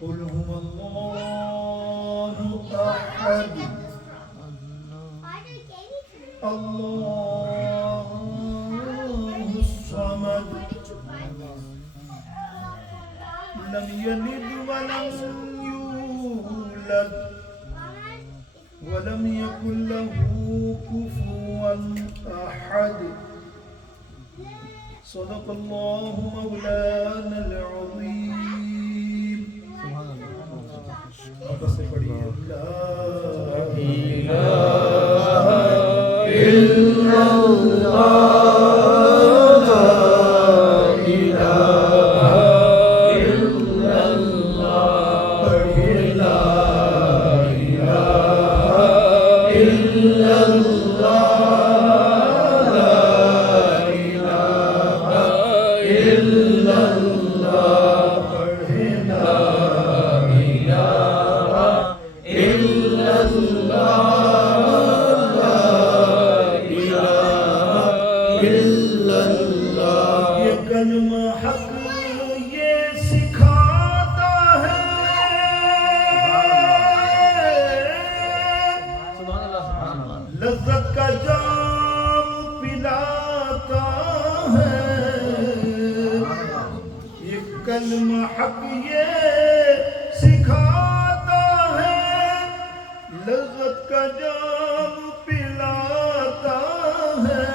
قل هو الله أحد الله الصمد لم يلد ولم يولد ولم يكن له كفوا أحد صدق الله مولانا العظيم. بس پڑھیے لا الہ الا اللہ لا الہ الا اللہ پڑھیے لا الہ الا اللہ لا الہ الا اللہ پڑھیے لا کلمہ حق یہ سکھاتا ہے لذت کا جام پلاتا ہے یہ کلمہ حق یہ سکھاتا ہے لذت کا جام پلاتا ہے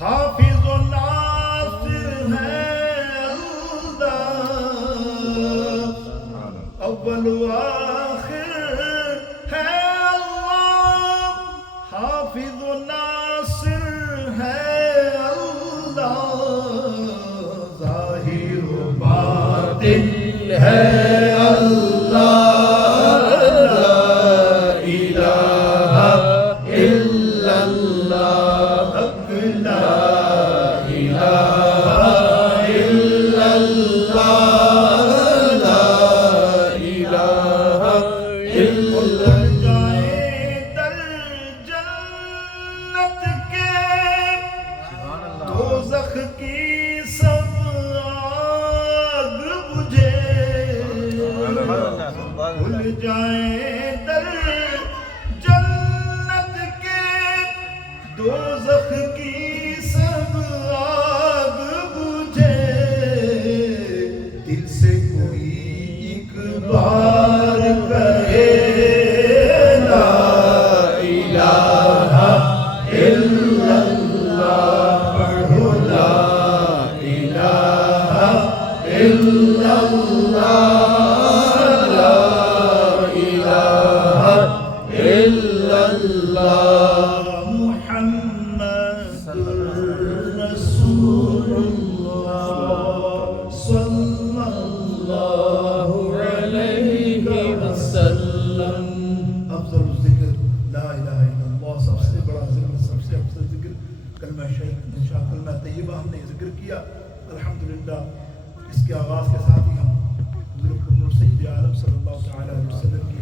حافظ و ناصر ہے اللہ اول و آخر ہے اللہ حافظ و ناصر ہے اللہ ظاہر و باطن ہے اللہ دوزخ کی سب آگ بجھے بھول جائیں در جنت کے دوزخ کی سب آگ بجھے دل سے کوئی ایک بار کہے لا الہ الا اللہ إلا الله لا إله إلا الله محمد رسول الله صلى الله عليه وسلم. أفضل الذكر لا إله إلا الله. سب سے بڑا ذکر سب سے افضل ذکر کلمہ شہید انشاء کلمہ طیبہ ہم نے ذکر کیا الحمدللہ. اس کے آغاز کے ساتھ ہی ہم حضرت سید عالم صلی اللہ علیہ وسلم کی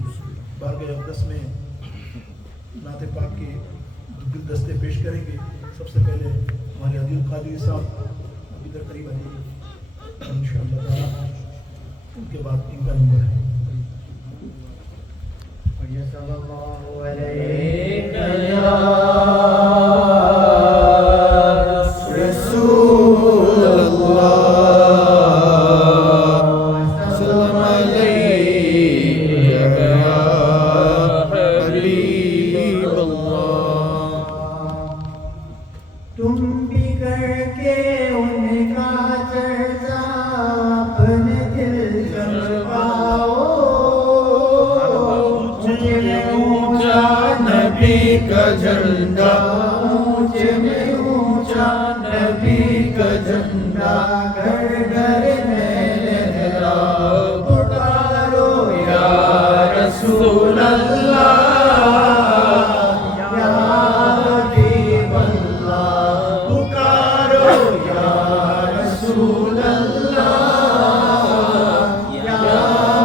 بارگاہ اقدس میں نعت پاک کے گلدستے پیش کریں گے. سب سے پہلے ہمارے عدیل قادری صاحب ابھی تک قریب آئیے انشاءاللہ تعالیٰ. ان کے بعد ان کا نمبر ہے. صلی اللہ علیہ رسول اللہ اونچا جھنڈا اونچے میں اونچا نبی کا جھنڈا گھر گھر میں لہرا پکارو یا رسول اللہ یا حبیب اللہ پکارو یا رسول اللہ یا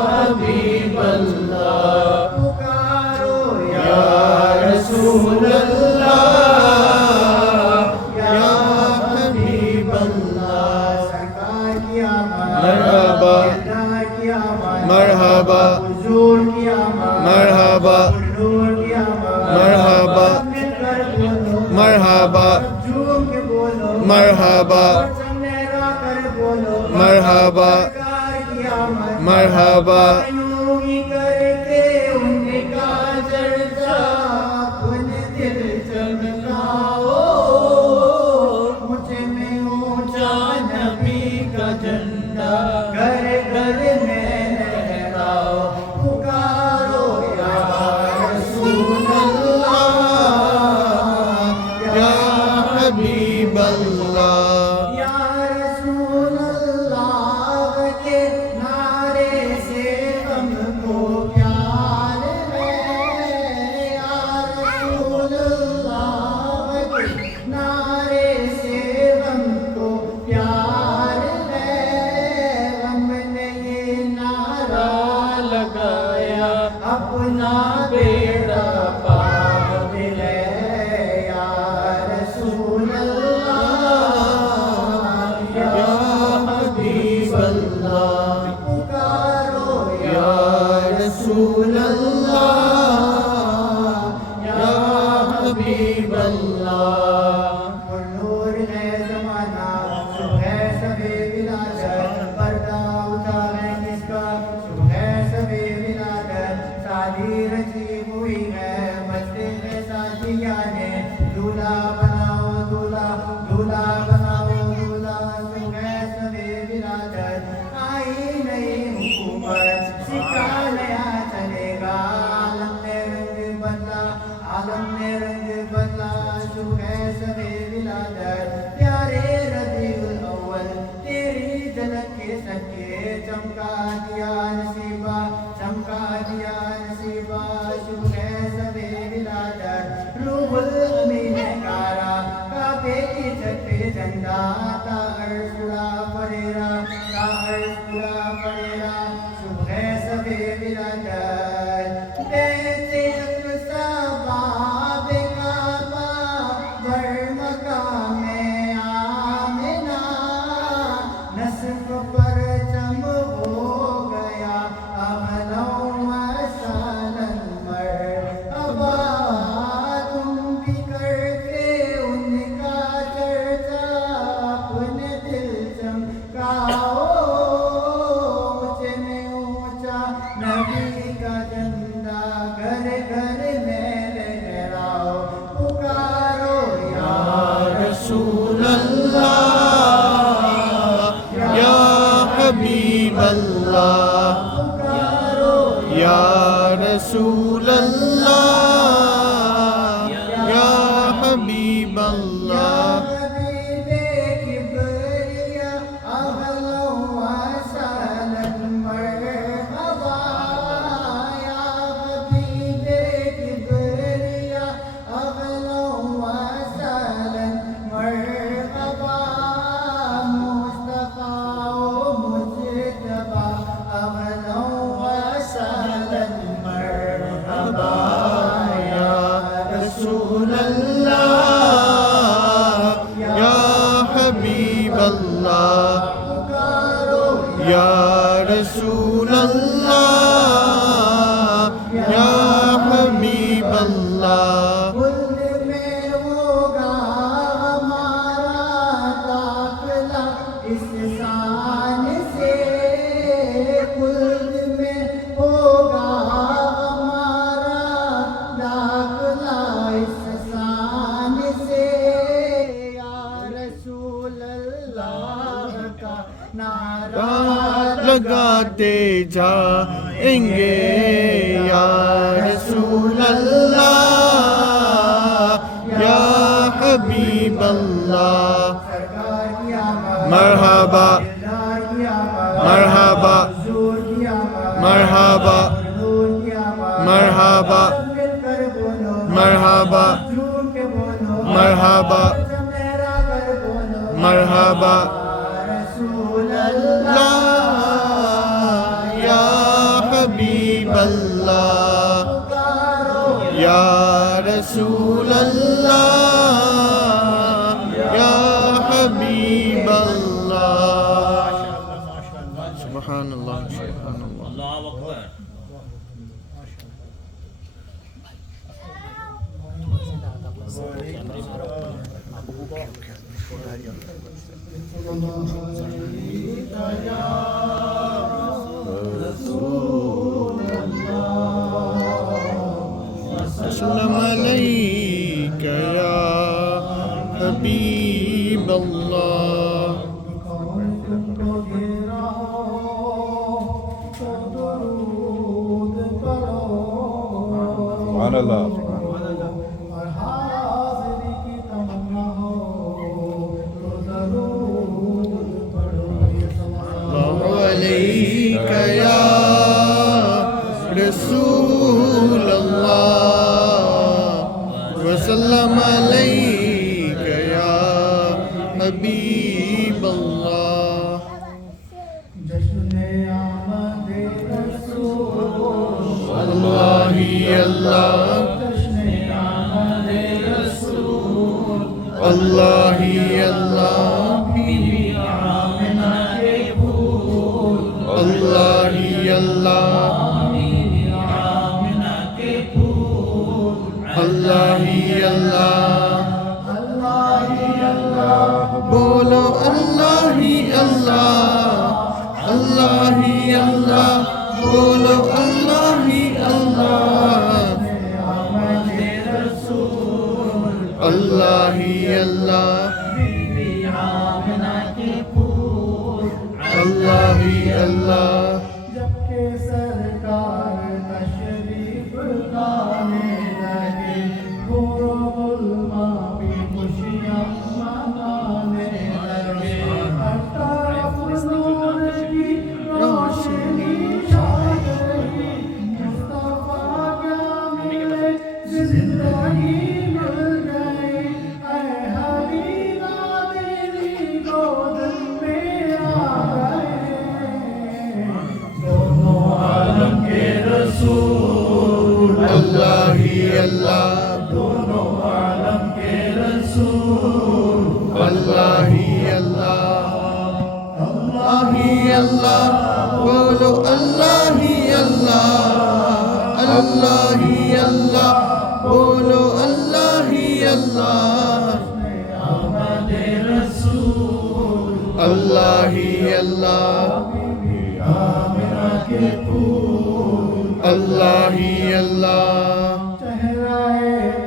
حبیب اللہ پکارو یا رسول اللہ یا حبیب اللہ سرکار کی آمد مرحبا مرحبا حضور کی آمد مرحبا حضور کی آمد مرحبا مرحبا جھوم کے بولو مرحبا مرحبا مرحبا یوں ہی کر کے ان کا چرچا اپنے دل چمکاؤ مجھ میں اونچا نبی کا جھنڈا گھر گھر میں لہراؤ پکارو یا رسول اللہ یا حبیب اللہ یا رسول اللہ کے نعرے سے ہم کو پیار ہے یا رسول اللہ کے نعرے سے ہم کو پیار ہے ہم نے یہ نعرہ لگایا اپنا بیڑا پار ہے یا رسول اللہ یا حبیب اللہ پکارو یا رسول اللہ یا حبیب اللہ نور ہے زمانہ صبح سبے ولادت پردہ اٹھا ہے کس کا صبح سبے ولادت شادی رچی ہوئی ہے مسجد میں ساتھیا نے دولہا بناؤ دولہا دولہا بناؤ دولہا صبح سبے ولادت آئی نئی حکومت سکہ نیا چلے گا عالم نے رنگ بدلا عالم نے رنگ بدلا صبح سبے ولادت پیارے ربیع الاول تیری جھلک کے سکے چمکا دیا نصیبہ چمکا دیا نصیبہ صبح سبے ولادت روح الامین کارا کعبے کی چھت پہ جھنڈا تا عرش اڑا پریرا تا عرش اڑا پریرا صبح سبے ولادت بیت اقصی باب کعبہ بر مقام آمنہ نصف پرچم ہو گیا اہلا و سہلا مرحبا تم بھی کرتے ان کا چرچا اپنے دل چمکاؤ اونچے میں اونچا نبی کا جھنڈا گھر گھر میں لہراؤ پکارو یا رسول اللہ یا حبیب اللہ پکارو یا رسول اللہ یا حبیب اللہ حبیب کبریا اہلا و سہلا مرحبا یا حبیب کبریا اہلا و سہلا مرحبا مصطفیٰ و مجتبی اہلا و سہلا مرحبا یا رسول اللہ یا حبیب اللہ پکارو یا رسول اللہ یا حبیب اللہ خلد میں ہوگا ہمارا داخلہ اس شان سے خلد میں ہوگا ہمارا داخلہ اس شان سے یا رسول اللہ کا نعرہ لگاتے جائیں گے یا رسول اللہ حبیب اللہ مرحبا مرحبا مرحبا مرحبا مرحبا مرحبا مرحبا اللہ یا حبیب اللہ یا رسول اللہ یا حبیب اللہ سبحان اللہ سبحان اللہ اللہ اکبر السلام علیک یا حبیب اللہ سبحان اللہ علیک یا رسول اللہ وسلم علیک یا حبیب اللہ اللہ اللہ اللہ اللہ اللہ اللہ بولو اللہ اللہ اللہ اللہ بولو اللہ اللہ اللہ اللہ اللہ جب کہ سرکار تشریف لانے لگے غلما بھی خوشیاں منانے لگے ہر طرف نور کی روشنی چھا گئی مصطفیٰ کیا ملے زندگی مل گئی اے حبیبہ تیری گود میں آ گئے دونوں عالم کے رسول اللہ اللہ دونوں عالم کے رسول اللہ اللہ اللہ بولو اللہ اللہ اللہ اللہ بولو اللہ اللہ آمد رسول اللہ اللہ آمنہ کے پھول اللہ اللہ چہرہ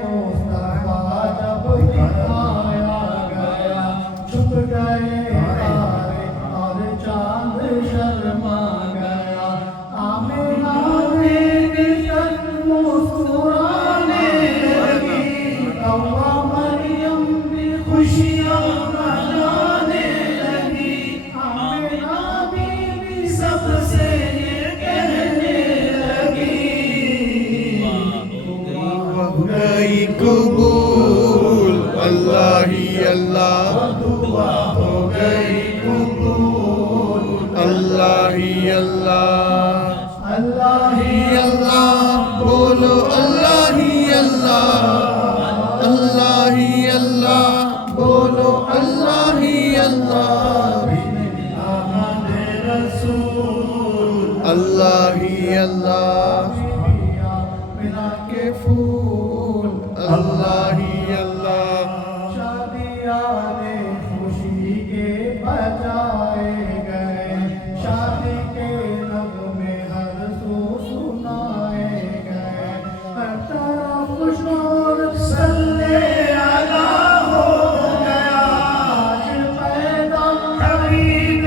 مصطفیٰ جب دکھایا گیا چھپ گئے تارے اور چاند شرما گیا آمنہ دیکھ کر مسکرانے لگی حوا مریم بھی خوشیاں منانے لگی آمنہ بیوی سب سے یہ کہنے لگی ہو گئی قبول اللہ اللہ دعا ہو گئی قبول اللہ اللہ اللہ اللہ بولو اللہ اللہ اللہ اللہ بولو اللہ اللہ آمد رسول اللہ اللہ بنا کے پھول اللہ اللہ شادیاں خوشی کے بجائے گئے شادی کے نغمے ہر سو سنائے گئے ہر طرف شور صلی اللہ ہو گیا آج پیدا حبیب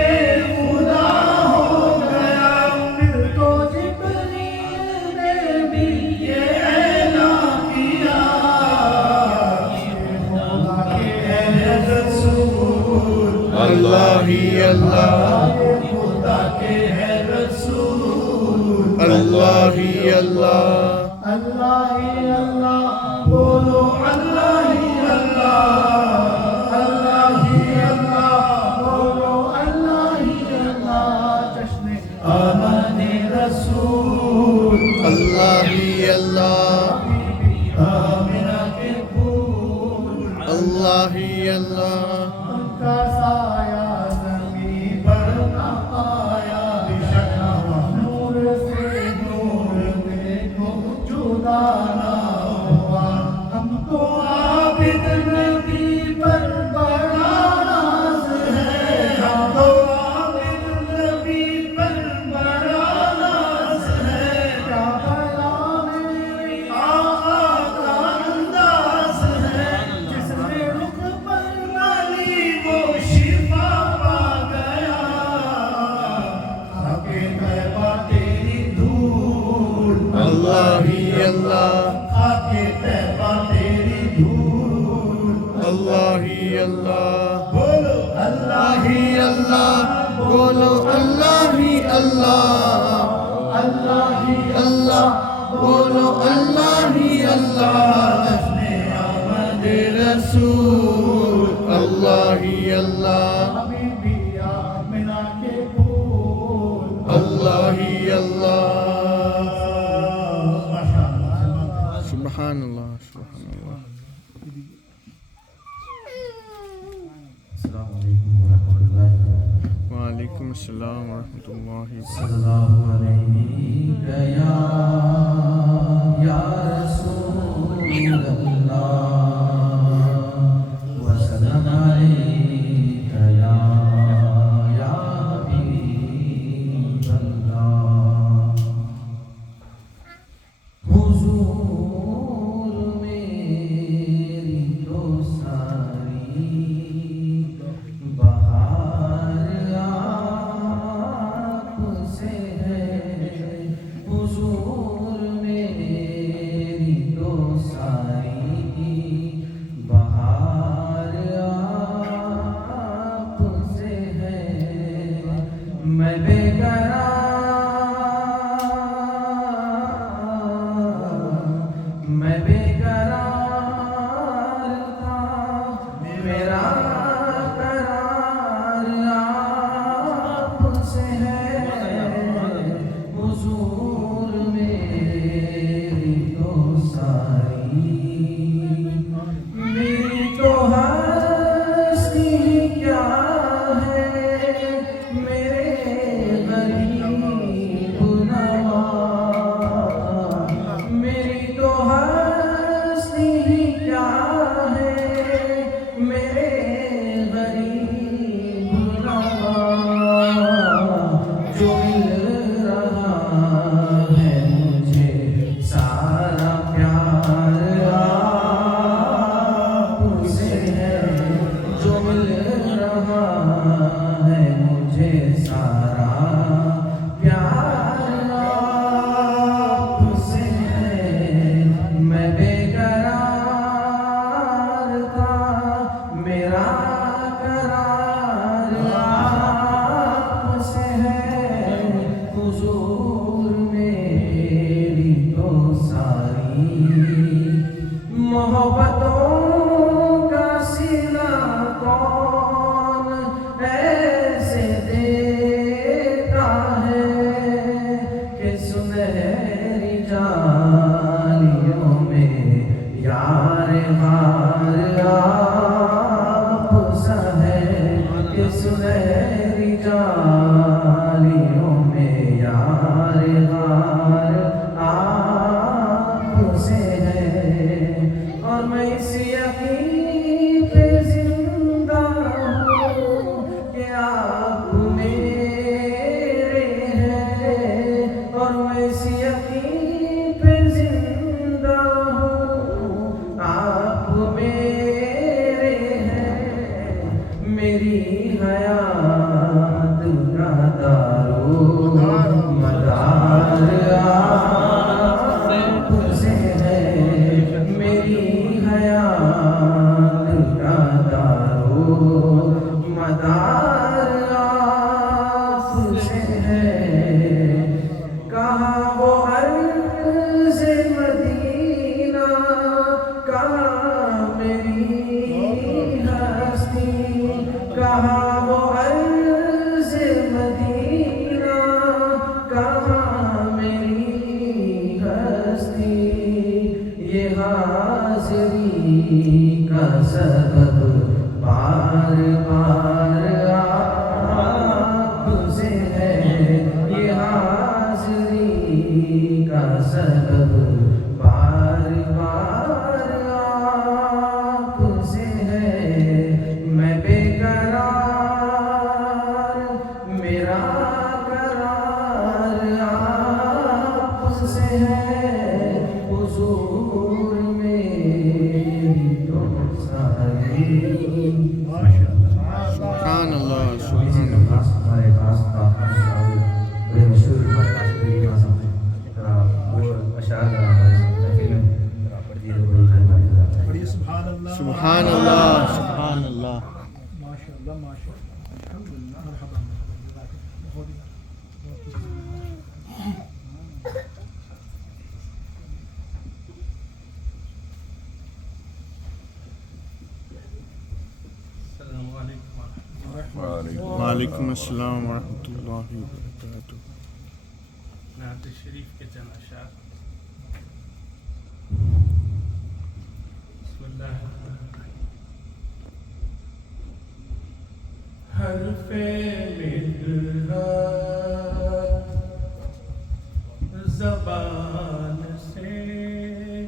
خدا ہو گیا پھر تو جبریل اللہ ہی اللہ خدا کے ہے رسول اللہ ہی اللہ اللہ ہی اللہ بولو اللہ ہی اللہ اللہ ہی اللہ بولو اللہ ہی اللہ جشن آمد رسول اللہ ہی اللہ آمنہ کے پھول اللہ ہی اللہ ان کا سایہ زمین پر نہ آیا بشک نور سے نور دیکھو جدا نہ ہوا ہم کو عابد نبی پر بڑا ناز ہے ہم کو عابد نبی پر بڑا ناز ہے کیا بلا میں آقا کا انداز ہے جس نے رخ پر مالی وہ شفا پا گیا خاکِ طیبہ تیری دھول اللہ ہی اللہ خاکِ طیبہ تیری دھول اللہ ہی اللہ بولو اللہ ہی اللہ بولو اللہ ہی اللہ اللہ ہی اللہ بولو اللہ ہی اللہ جشن آمد رسول اللہ ہی اللہ حبیبی آمنہ کے پھول اللہ ہی اللہ ماشاءاللہ سبحان اللہ سبحان اللہ السلام علیکم ورحمۃ اللہ وبرکاتہ وعلیکم السلام ورحمۃ اللہ صلی اللہ علیہ یا رسول اللہ وسلم علیک یا حبیب اللہ حضور میری تو ساری بہار آپ سے ہے حضور میری تو ساری بہار آپ سے ہے میں بے قرار میں بے قرار تھا میرا قرار آپ سے ہے حضور میری تو ساری میری تو ہستی کیا ہے میرے غریب نواز میری تو ہستی کیا ہے میرے غریب نواز جو مل رہا ہے مجھے سارا پیار آپ سے ہے جو مل رہا ہے مجھے سارا پیار آپ سے ہے میں بے قرار تھا میرا قرار آپ سے ہے حضور میری تو ساری محبتوں کا سینہ کون ایسے دیتا ہے کہ سنہری جالیوں میں یار غار آپ سا ہے کہ سنہری جالیوں میں یار غار آپ سے ہے اور میں اس یقین پہ زندہ ہوں کہ آپ میرے ہیں اور میں اس یقین پہ زندہ ہوں آپ میرے ہیں میری حیات کا وہ عرض مدینہ کہاں میری ہستی یہ حاضری کا سبب بار بار آپ سے ہے یہ حاضری کا سبب بار بار آپ سے ہے میں بے قرار میرا قرار آپ سے ہے حضور میری تو ساری سبحان اللہ سبحان اللہ ہمارے پاس بڑے مشہور اشعار پڑھیے سبحان اللہ سبحان اللہ سبحان اللہ ماشاء اللہ ماشاء اللہ الحمدللہ مرحبا السلام علیکم وعلیکم السلام ورحمۃ اللہ وبرکاتہ نعت شریف کے چند اشعار بسم اللہ حرف مدحت زبان سے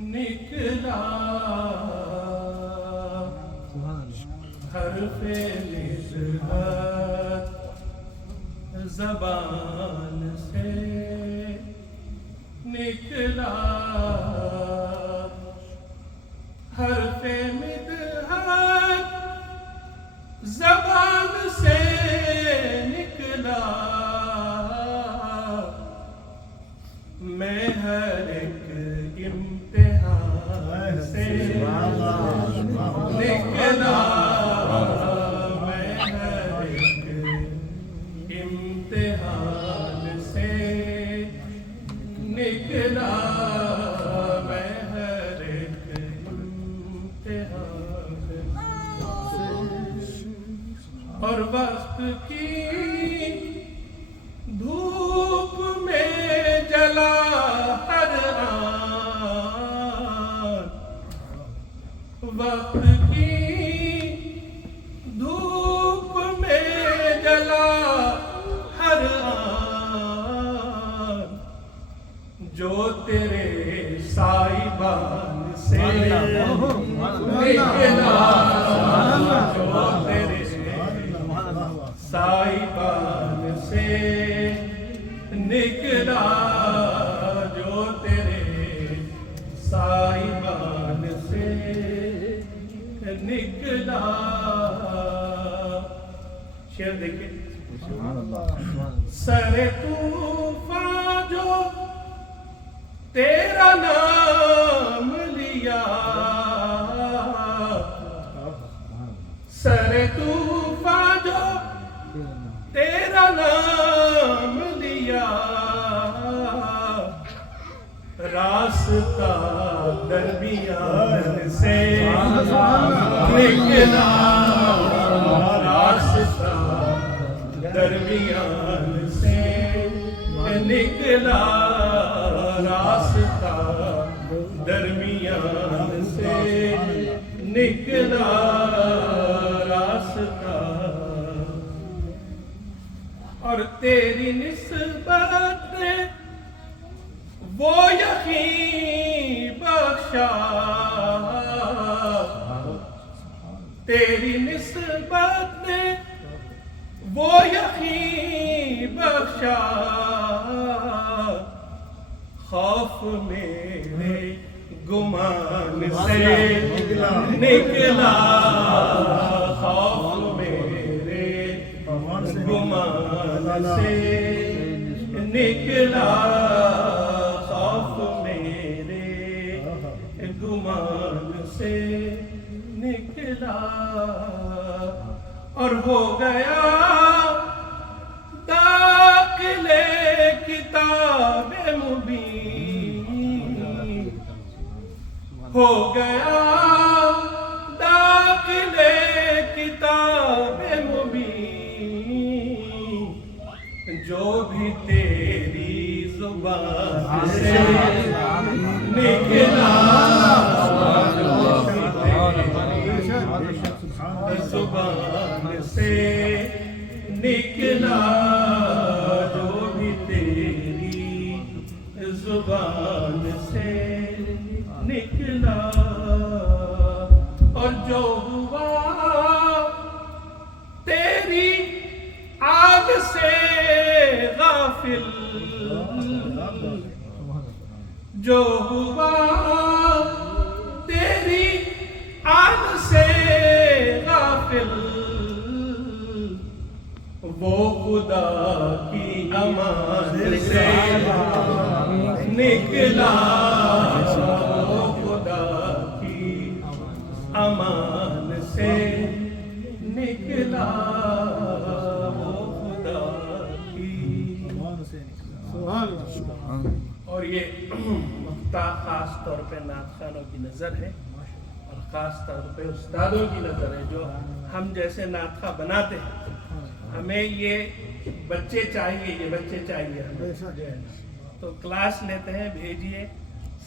نکلا حرف مدحت زبان سے نکلا حرف مدحت زبان سے نکلا میں ہر ایک امتحان سے نکلا میں ہر ایک امتحان سے نکلا میں ہر ایک امتحان اور وقت کی دھوپ میں جلا ہر آن وقت کی دھوپ میں جلا ہر آن جو تیرے سائبان سے نکلا جو تیرے سائبان سے نکلا جو تیرے سائبان سے نکلا شعر دیکھیں سر طوفان جو تیرا نام لیا سر طوفان جو تیرا نام لیا راستہ درمیان سے نکلا راستہ درمیان سے نکلا راستہ درمیان سے نکلا راستہ اور تیری نسبت نے وہ یقین بخشا تیری نسبت نے وہ یقین بخشا خوف میرے گمان سے نکلا خوف میرے گمان سے نکلا خوف میرے گمان سے نکلا اور ہو گیا داخل کتاب مبین ہو گیا داخل کتاب जुबान से निकला जुबान से निकला जो भी तेरी जुबान से निकला और जो हुआ तेरी आग से गाफिल जो हुआ तेरी आग से गाफिल वो खुदा की अमान से निकला वो खुदा की अमान से निकला वो खुदा की। और ये नुक्ता खास तौर पे नात खानों की नज़र है और ख़ास तौर पे उस्तादों की नज़र है जो हम जैसे नात खा बनाते हैं। हमें ये बच्चे चाहिए हमें तो क्लास लेते हैं, भेजिए।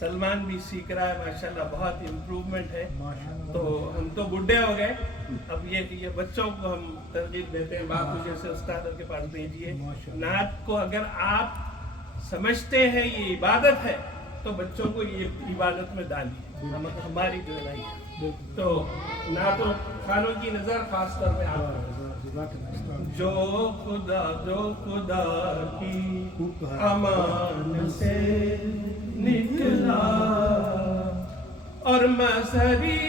सलमान भी सीख रहा है माशाल्लाह, बहुत इम्प्रूवमेंट है। तो हम तो बुढ़े हो गए, अब ये बच्चों को हम तरगीब देते हैं, बापू जैसे उस्तादों के पास भेजिए। नात को अगर आप समझते हैं ये इबादत है तो बच्चों को ये इबादत में डालिए, हमारी जो है ना ये। तो नात खानों की नज़र खास तौर पे आप जो खुदा की अमान से निकला और मजहरी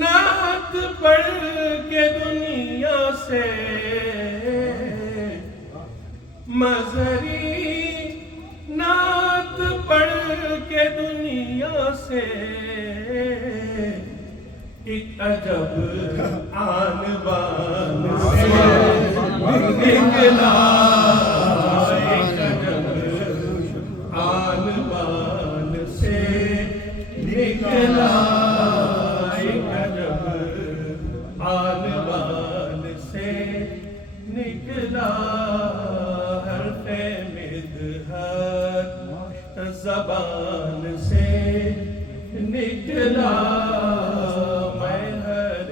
नात पढ़ के दुनिया से मजहरी नात पढ़ के दुनिया से एक अजब आन बान से निकला एक अजब आन बान से निकला एक अजब आन बान से निकला हरफ़े मिदहत ज़बान से निकला मैं हर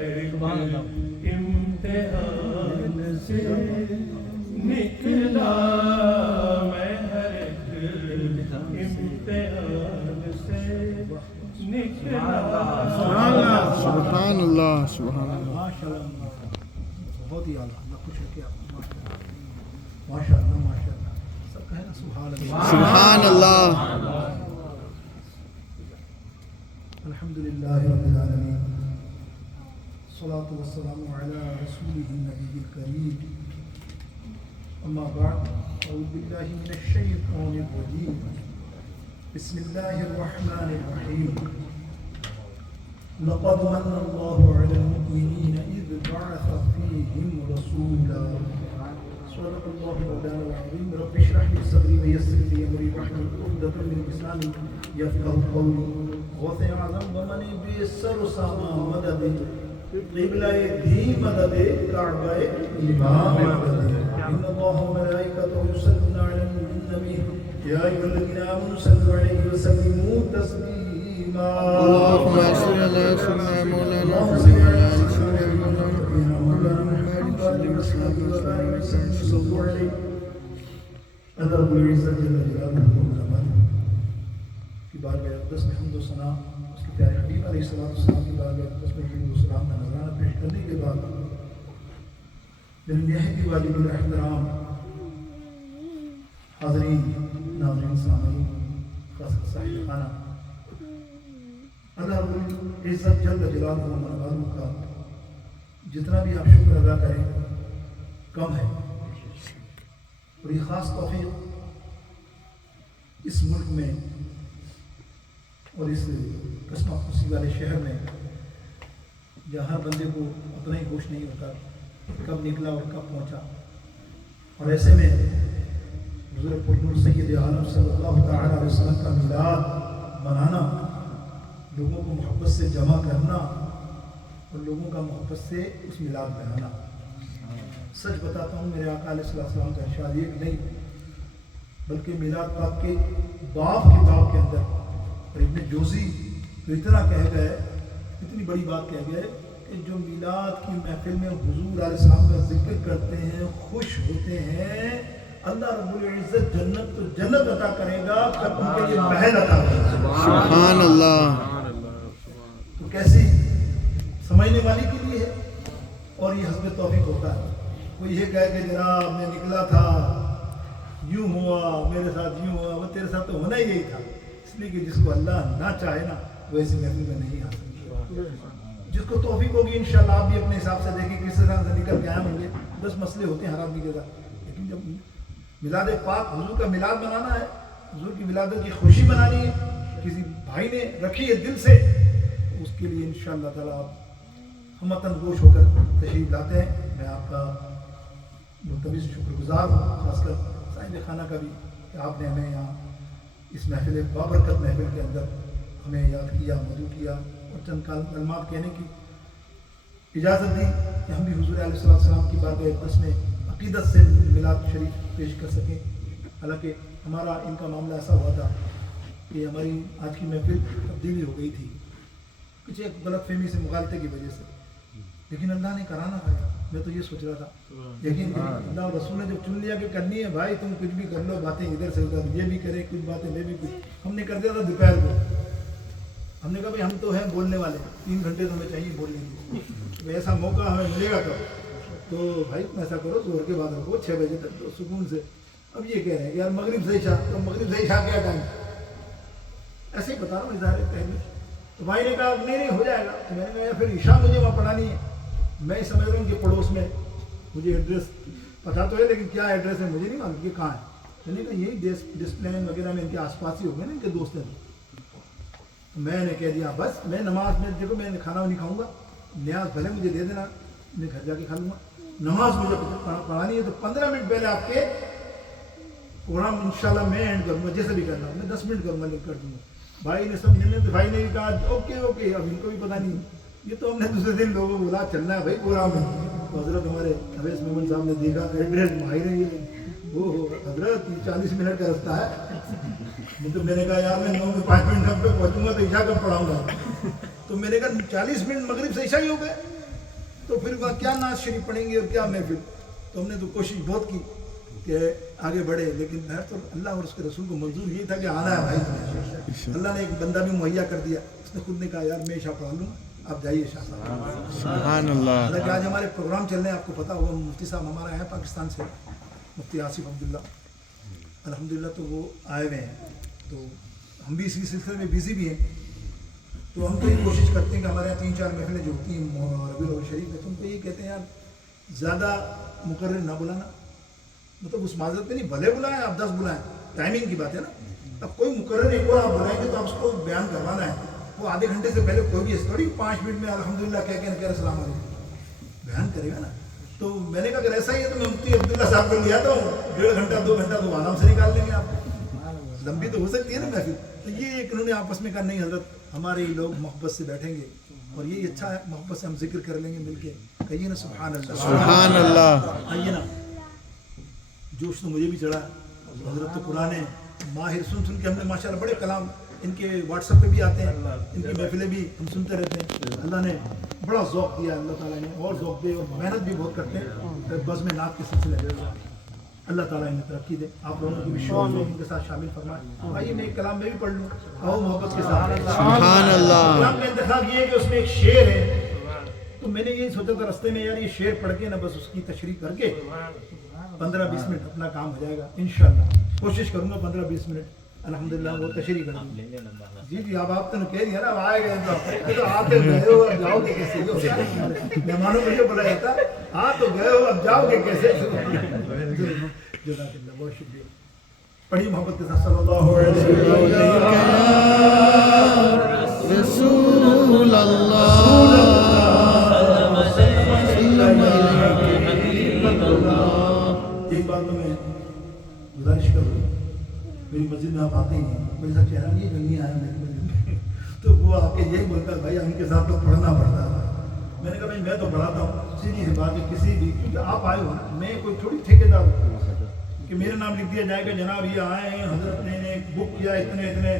इम्तिहान से निकला मैं हर इम्तिहान से निकला। सुभान अल्लाह सुभान अल्लाह। माशाअल्लाह, बहुत ही आला, अल्लाह कुछ है क्या, माशाअल्लाह माशाअल्लाह, सब कहे ना सुभान अल्लाह सुभान अल्लाह। अल्हम्दुलिल्लाह रब्बिल आलमीन, सलातु वस्सलामु अला रसूलिही नबिय्यिल करीम, अम्मा बाद, अऊज़ु बिल्लाहि मिनश शैतानिर रजीम, बिस्मिल्लाहिर रहमानिर रहीम। लक़द मन्ना अल्लाहु अलल मुमिनीना इज़ बअस फ़ीहिम रसूला। सदक़ल्लाहु मौलाना अल-अज़ीम। रब्बि इश्रह ली सदरी वयस्सिर ली अमरी वहलुल उक़दतम मिन लिसानी यफ़क़हू क़ौली। गौसे आज़म बमनी बेसर सामा मदद क़िबला दी मदद काबा इमाम मदद। इन्नल्लाह व मलाइकतहु युसल्लूना अलन नबी या अय्युहल्लज़ीना आमनू सल्लु अलैहि व सल्लिमू तस्लीमा। अल्लाहुम्मा सल्लि अला सय्यिदिना मौलाना की बारगाह अक़दस में हम्द व सना, उसके प्यारे हबीब अलैहिस्सलाम की बारगाह अक़दस में हम्द व सलाम का नज़राना पेश करने के बाद बेनिहायत वाजिबुल एहतराम हाज़रीन, नाज़रीन, सामीन, ख़ासकर साहिब खाना, अल्लाह रब्बुल इज़्ज़त जल्ल जलालुहु व मनवालुहु का जितना भी आप शुक्र अदा करें कम है। और ये ख़ास तौफ़ीक़ इस मुल्क में और इस कस्मा खुशी वाले शहर में जहाँ हर बंदे को अपना ही होश नहीं होता कब निकला और कब पहुँचा। और ऐसे में हुज़ूर पुरनूर सय्यद आलम सल्लल्लाहु तआला अलैहि वसल्लम का मिलाद मनाना, लोगों को मोहब्बत से जमा करना और लोगों का मोहब्बत से उस मिलाद में आना। सच बताता हूँ, मेरे आका अलैहिस्सलाम का इरशाद एक नहीं بلکہ میلاد پاک کے باب کتاب کے اندر اور ابن جوزی تو اتنا کہہ گئے، اتنی بڑی بات کہہ گئے کہ جو میلاد کی محفل میں حضور علیہ السلام کا ذکر کرتے ہیں، خوش ہوتے ہیں، اللہ رب العزت جنت تو جنت عطا کرے گا، پھر ان کے لیے محل عطا کرے گا۔ سبحان اللہ۔ تو کیسی سمجھنے والی کے لیے ہے، اور یہ حسب توفیق ہوتا ہے۔ کوئی یہ کہے کہ جناب میں نکلا تھا، یوں ہوا، میرے ساتھ یوں ہوا، وہ تیرے ساتھ تو ہونا ہی یہی تھا، اس لیے کہ جس کو اللہ نہ چاہے نا وہ ایسی محفل میں نہیں آ سکتا۔ جس کو توفیق ہوگی انشاءاللہ آپ بھی اپنے حساب سے دیکھیں کس طرح سے نکل کے آئے ہوں گے۔ 10 مسئلے ہوتے ہیں ہر آدمی کے ساتھ، لیکن جب میلاد پاک حضور کا میلاد منانا ہے، حضور کی ولادت کی خوشی منانی ہے، کسی بھائی نے رکھی ہے دل سے، اس کے لیے انشاءاللہ تعالیٰ آپ ہمتن گوش ہو کر تشریف لاتے ہیں۔ میں آپ کا ملتمس شکر گزار ہوں، خاص کر صاحب خانہ کا بھی، کہ آپ نے ہمیں یہاں اس محفل بابرکت محفل کے اندر ہمیں یاد کیا، مدعو کیا، اور چند کلمات کہنے کی اجازت دی کہ ہم بھی حضور علیہ السلام کی بارگاہ اقدس میں عقیدت سے میلاد شریف پیش کر سکیں۔ حالانکہ ہمارا ان کا معاملہ ایسا ہوا تھا کہ ہماری آج کی محفل تبدیلی ہو گئی تھی کچھ ایک غلط فہمی سے، مغالطے کی وجہ سے، لیکن اللہ نے کرانا تھا۔ میں تو یہ سوچ رہا تھا، لیکن اللہ اور رسول نے جب چن لیا کہ کرنی ہے بھائی تم کچھ بھی کر لو، باتیں ادھر سے ادھر، یہ بھی کرے کچھ باتیں، میں بھی کچھ، ہم نے کر دیا تھا دوپہر کو۔ ہم نے کہا بھائی ہم تو ہیں بولنے والے، 3 گھنٹے تو ہمیں چاہیے بولنے کی، ایسا موقع ہمیں ملے گا کب؟ تو بھائی ایسا کرو زہر کے بعد رکھو 6 بجے تک تو سکون سے۔ اب یہ کہہ رہے ہیں کہ یار مغرب سے عشاء، تو مغرب سے عشاء کیا ٹائم؟ ایسے ہی بتا رہا ہوں اظہار تہمت۔ تو بھائی نے کہا نہیں ہو جائے گا، تو میں نے کہا پھر عشاء مجھے وہاں پڑھانی ہے۔ میں سمجھ رہا ہوں کہ پڑوس میں، مجھے ایڈریس پتا تو ہے لیکن کیا ایڈریس ہے مجھے نہیں معلوم کہ کہاں ہے۔ میں نے کہا یہی ڈسپلے وغیرہ میں ان کے آس پاس ہی ہو گئے نا، ان کے دوست ہیں۔ تو میں نے کہہ دیا بس میں نماز میں، دیکھو میں کھانا نہیں کھاؤں گا، نیاز بھلے مجھے دے دینا، میں گھر جا کے کھا لوں گا، نماز مجھے پڑھانی ہے، تو 15 منٹ پہلے آپ کے پروگرام انشاءاللہ میں اینڈ کروں گا، جیسے بھی کرنا میں 10 منٹ کروں گا، لنک کر دوں گا۔ بھائی نے سب ملنے، بھائی نے کہا اوکے اوکے، اب ان کو بھی پتا نہیں، یہ تو ہم نے دوسرے دن لوگوں کو بولا چلنا ہے بھائی پروگرام میں۔ تو حضرت ہمارے اویس محمد صاحب نے دیکھا ایڈریس ماہر ہے یہ، وہ حضرت 40 منٹ کا رستہ ہے۔ تو میں نے کہا یار میں 9 میں 5 منٹ پہ پہنچوں گا تو عشاء کب پڑھاؤں گا؟ تو میں نے کہا 40 منٹ مغرب سے عشاء ہی ہو گئے، تو پھر کیا ناز شریف پڑھیں گے اور کیا محفل؟ تو ہم نے تو کوشش بہت کی کہ آگے بڑھے، لیکن میں تو اللہ اور اس کے رسول کو منظور یہ تھا کہ آنا ہے بھائی تمہیں۔ اللہ نے ایک بندہ بھی مہیا کر دیا، اس نے خود نے کہا یار میں عشاء پڑھا لوں، آپ جائیے عشاء۔ سبحان اللہ۔ حالانکہ آج ہمارے پروگرام چل رہے ہیں، آپ کو پتا ہوگا مفتی صاحب ہمارا ہے پاکستان سے، مفتی آصف عبداللہ الحمدللہ، تو وہ آئے ہوئے ہیں، تو ہم بھی اسی سلسلے میں بزی بھی ہیں۔ تو ہم تو یہ کوشش کرتے ہیں کہ ہمارے یہاں 3-4 محفلیں جو ہوتی ہیں ربیع الاول شریف میں، تو ہم کو یہ کہتے ہیں یار زیادہ مقرر نہ بلانا، مطلب اس معذرت پہ نہیں، بھلے بلائیں آپ 10 بلائیں، ٹائمنگ کی بات ہے نا۔ اب کوئی مقرر ایک اور آپ بلائیں گے تو آپ اس کو بیان کروانا ہے، وہ آدھے گھنٹے سے پہلے کوئی بھی اس تھوڑی 5 منٹ میں الحمدللہ کہہ کے کہہ السلام علیکم بیان کرے گا نا۔ تو میں نے کہا اگر ایسا ہی ہے تو میں مفتی عبداللہ صاحب کو لے آتا ہوں، 1.5 گھنٹہ 2 گھنٹہ تو آرام سے نکال لیں گے، آپ لمبی تو ہو سکتی ہے نا محفل۔ تو یہ ایک انہوں نے آپس میں کہا نہیں حضرت ہمارے لوگ محبت سے بیٹھیں گے اور یہ اچھا ہے، محبت سے ہم ذکر کر لیں گے مل کے، کہیے نا سبحان اللہ سبحان اللہ۔ آئیے نا، جوش تو مجھے بھی چڑھا، حضرت تو پرانے ماہر سن کے ہم نے ماشاءاللہ بڑے کلام ان کے واٹس ایپ پہ بھی آتے ہیں، ان کی محفلیں بھی ہم سنتے رہتے ہیں۔ اللہ نے بڑا ذوق دیا، اللہ تعالیٰ نے اور ذوق دے، اور محنت بھی بہت کرتے ہیں بزم نعت کے سلسلے میں۔ اللہ تعالیٰ انہیں ترقی دے، آپ لوگوں کی بھی شوق ان کے ساتھ شامل فرمائے۔ آئیے میں ایک کلام میں بھی پڑھ لوں، آؤ محبت کے ساتھ۔ سبحان اللہ۔ کلام کا انتخاب یہ ہے کہ اس میں ایک شعر ہے، تو میں نے یہی سوچا تھا رستے میں یار یہ شعر پڑھ کے نا بس اس کی تشریح کر کے 15-20 منٹ اپنا کام ہو جائے گا انشاءاللہ۔ کوشش کروں گا 15-20 منٹ الحمدللہ وہ تشریح کروں گا۔ جی اب آپ تو کہہ دیا نا، اب آئے گئے تو آتے گئے ہو اب جاؤ گے کیسے؟ مہمانوں کو یہ بولا جاتا آ تو گئے ہو اب جاؤ گے کیسے؟ جزاک اللہ، بہت شکریہ۔ پڑھی محبت کے ساتھ صلی اللہ علیہ رسول اللہ۔ ایک بات تو میں گزارش کروں، میری مسجد میں آپ آتے ہی ہیں، کوئی ایسا چہرہ نہیں ہے جو نہیں آیا میری مسجد میں، تو وہ آ کے یہی بولتا ہے بھائی ہم کے ساتھ تو پڑھنا پڑتا ہے۔ میں نے کہا بھائی میں تو پڑھاتا ہوں، سیدھی سی بات ہے، کسی بھی، کیونکہ آپ آئے ہو نا، میں کوئی تھوڑی ٹھیکیدار ہوں، कि मेरा नाम लिख दिया जाएगा, जनाब ये आए हैं, हजरत ने बुक किया, इतने इतने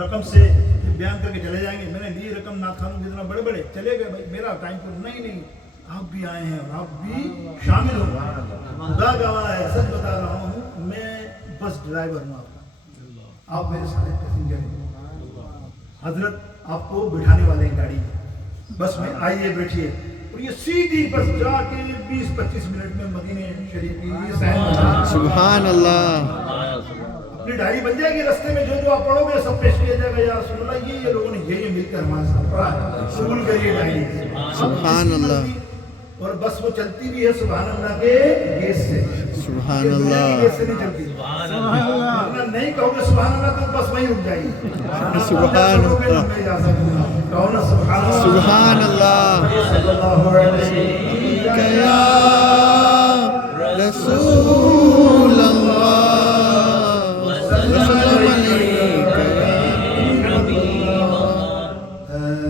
रकम से बयान करके चले जाएंगे। मैंने ली रकम नाथ खानों जितना बड़े बड़े चले गए, भाई मेरा टाइम पर नहीं, आप भी आए हैं और आप भी शामिल हो। खुदा गवाह है, सच बता रहा हूँ, मैं बस ड्राइवर हूँ आपका, आप मेरे सारे पैसेंजर हैं। हजरत आपको बिठाने वाले हैं गाड़ी बस में, आइए बैठिए, और ये सीधी बस जाके 20-25 मिनट में मदीने शरीफ की ये सहन। सुभान अल्लाह। अपनी डायरी बन जाएगी, रास्ते में जो जो आप पढ़ोगे सब पेश किया जाएगा। या रसूल अल्लाह, ये लोगों ने ये मिलकर हमारे साथ पढ़ा है, कबूल करिए डायरी। सुभान अल्लाह। और बस वो चलती भी है सुभान अल्लाह के गेट से, सुभान अल्लाह। गेट से नहीं चलती। वरना नहीं कहोगे सुभान अल्लाह तो बस वहीं रुक जाएगी। सुभान अल्लाह। मैं जा सकूंगा, कहो ना सुभान अल्लाह। सुभान अल्लाह। सल्लल्लाहु अलैहि या रसूल अल्लाह सल्लल्लाहु अलैहि।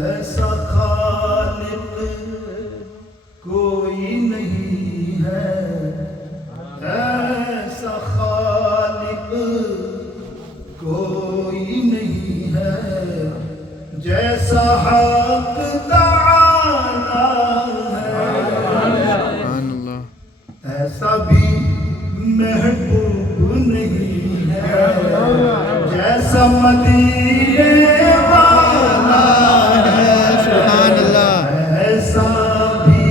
ऐसा खालिक कोई नहीं है, ऐसा खालिक कोई नहीं है, जैसा हक ताला है। सुभान अल्लाह। ऐसा भी महबूब नहीं है, जैसा मदीने वाला है। सुभान अल्लाह। ऐसा भी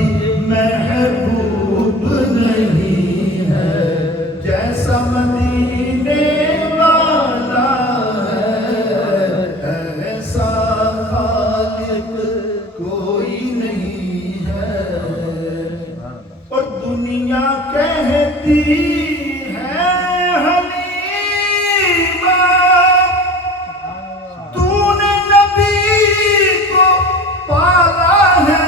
महबूब नहीं है, जैसा मदीने वाला है। ऐसा खालिक कोई नहीं है। और दुनिया कहती है हलीमा, तूने नबी को पाला है।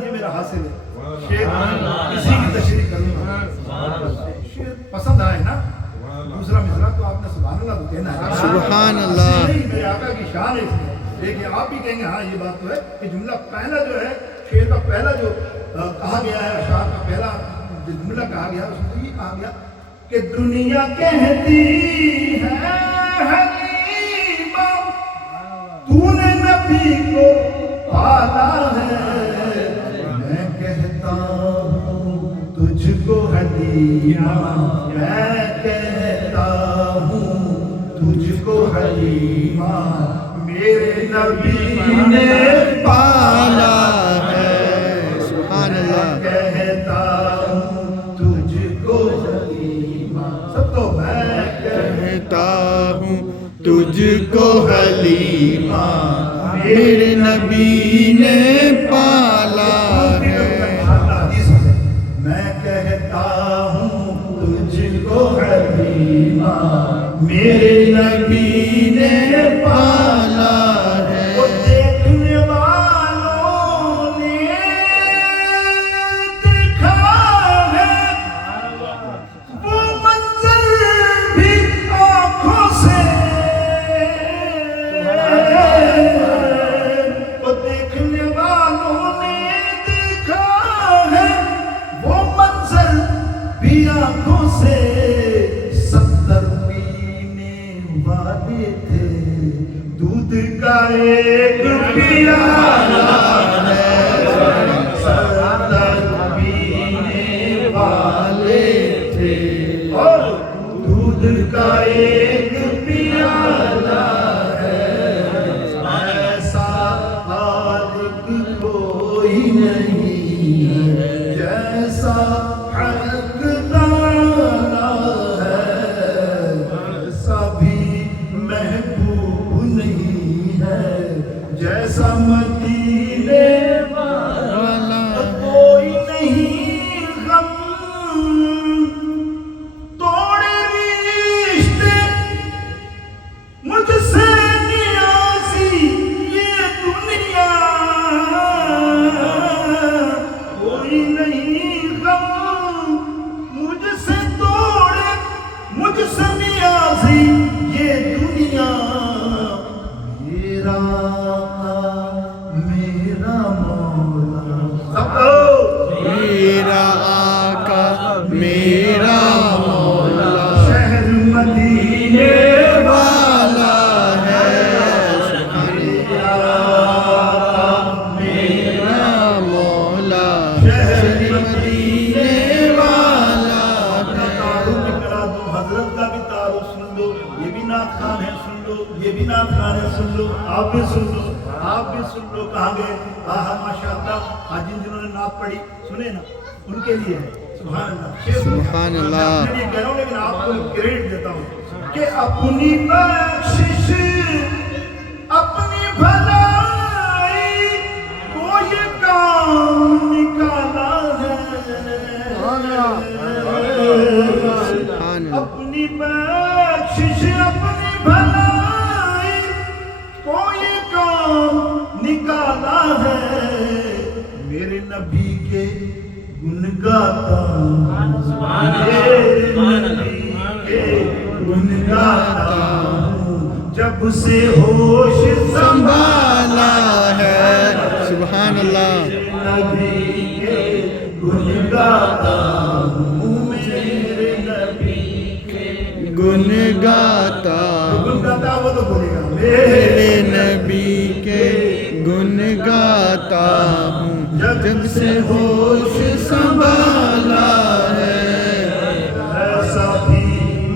ये मेरा हासिल है शेर, इसी की तशरीह करूंगा। शेर पसंद आए ना, दूसरा मिसरा तो आपने सुभान अल्लाह तो कहना है। सुभान अल्लाह। नहीं, मेरे आका की शान है इसमें। देखिए आप भी कहेंगे हाँ ये बात तो है कि जुमला पहला जो है, शेर का पहला जो कहा गया है, अशार का पहला जो जुमला कहा गया उसमें ये कहा गया कि दुनिया कहती है हलीमा, तूने नबी को पाला है। मैं कहता हूँ तुझको हलीमा, मैं कहता हूँ तुझको हलीमा, मेरे नबी ने पाला है। सुभान अल्लाह। कहता हूँ तुझको हलीमा, सब तो मैं कहता हूँ तुझको हलीमा, मेरे नबी ने पाला है। मैं कहता हूँ तुझको हलीमा, मेरे नबी ने पाला है। वो देखने वालों ने देखा है, वो मंजर भी आँखों से। वो देखने वालों ने देखा है, वो मंजर भी आँखों से। 70 पीने वाले थे, दूध का एक प्याला है। 70 पीने वाले थे और दूध का एक प्याला है। ऐसा खालिक कोई नहीं है, जैसा हक ताला है। ऐसा भी महबूब नहीं है, जैसा मदीने वाला। कोई नहीं गम तोड़े रिश्ते मुझसे नियाज़ी ये दुनिया। कोई नहीं गम सुन लो, आप भी सुन लो, आप भी सुन लो। कहाँ गए? हाँ माशाअल्लाह, आज जिन्होंने नात पढ़ी सुने ना, उनके लिए है। सुभान अल्लाह, सुभान अल्लाह। मैं ये कह रहा हूँ, लेकिन आपको क्रेडिट देता हूँ कि अपनी बख्शिश अपनी भलाई को ये काम निकाला है। अपनी बख्शिश अपनी भलाई को ये काम निकाला है। मेरे नबी के गुण गाता हूँ, मेरे नबी के गुण गाता हूँ, जब से होश संभाला है। सुभान अल्लाह। नबी के गुण गाता हूँ, मेरे नबी के गुण गाता गुण गाता, वो तो बोलेगा मेरे नबी के गुण गाता हूँ, जब से होश संभाला है। ऐसा भी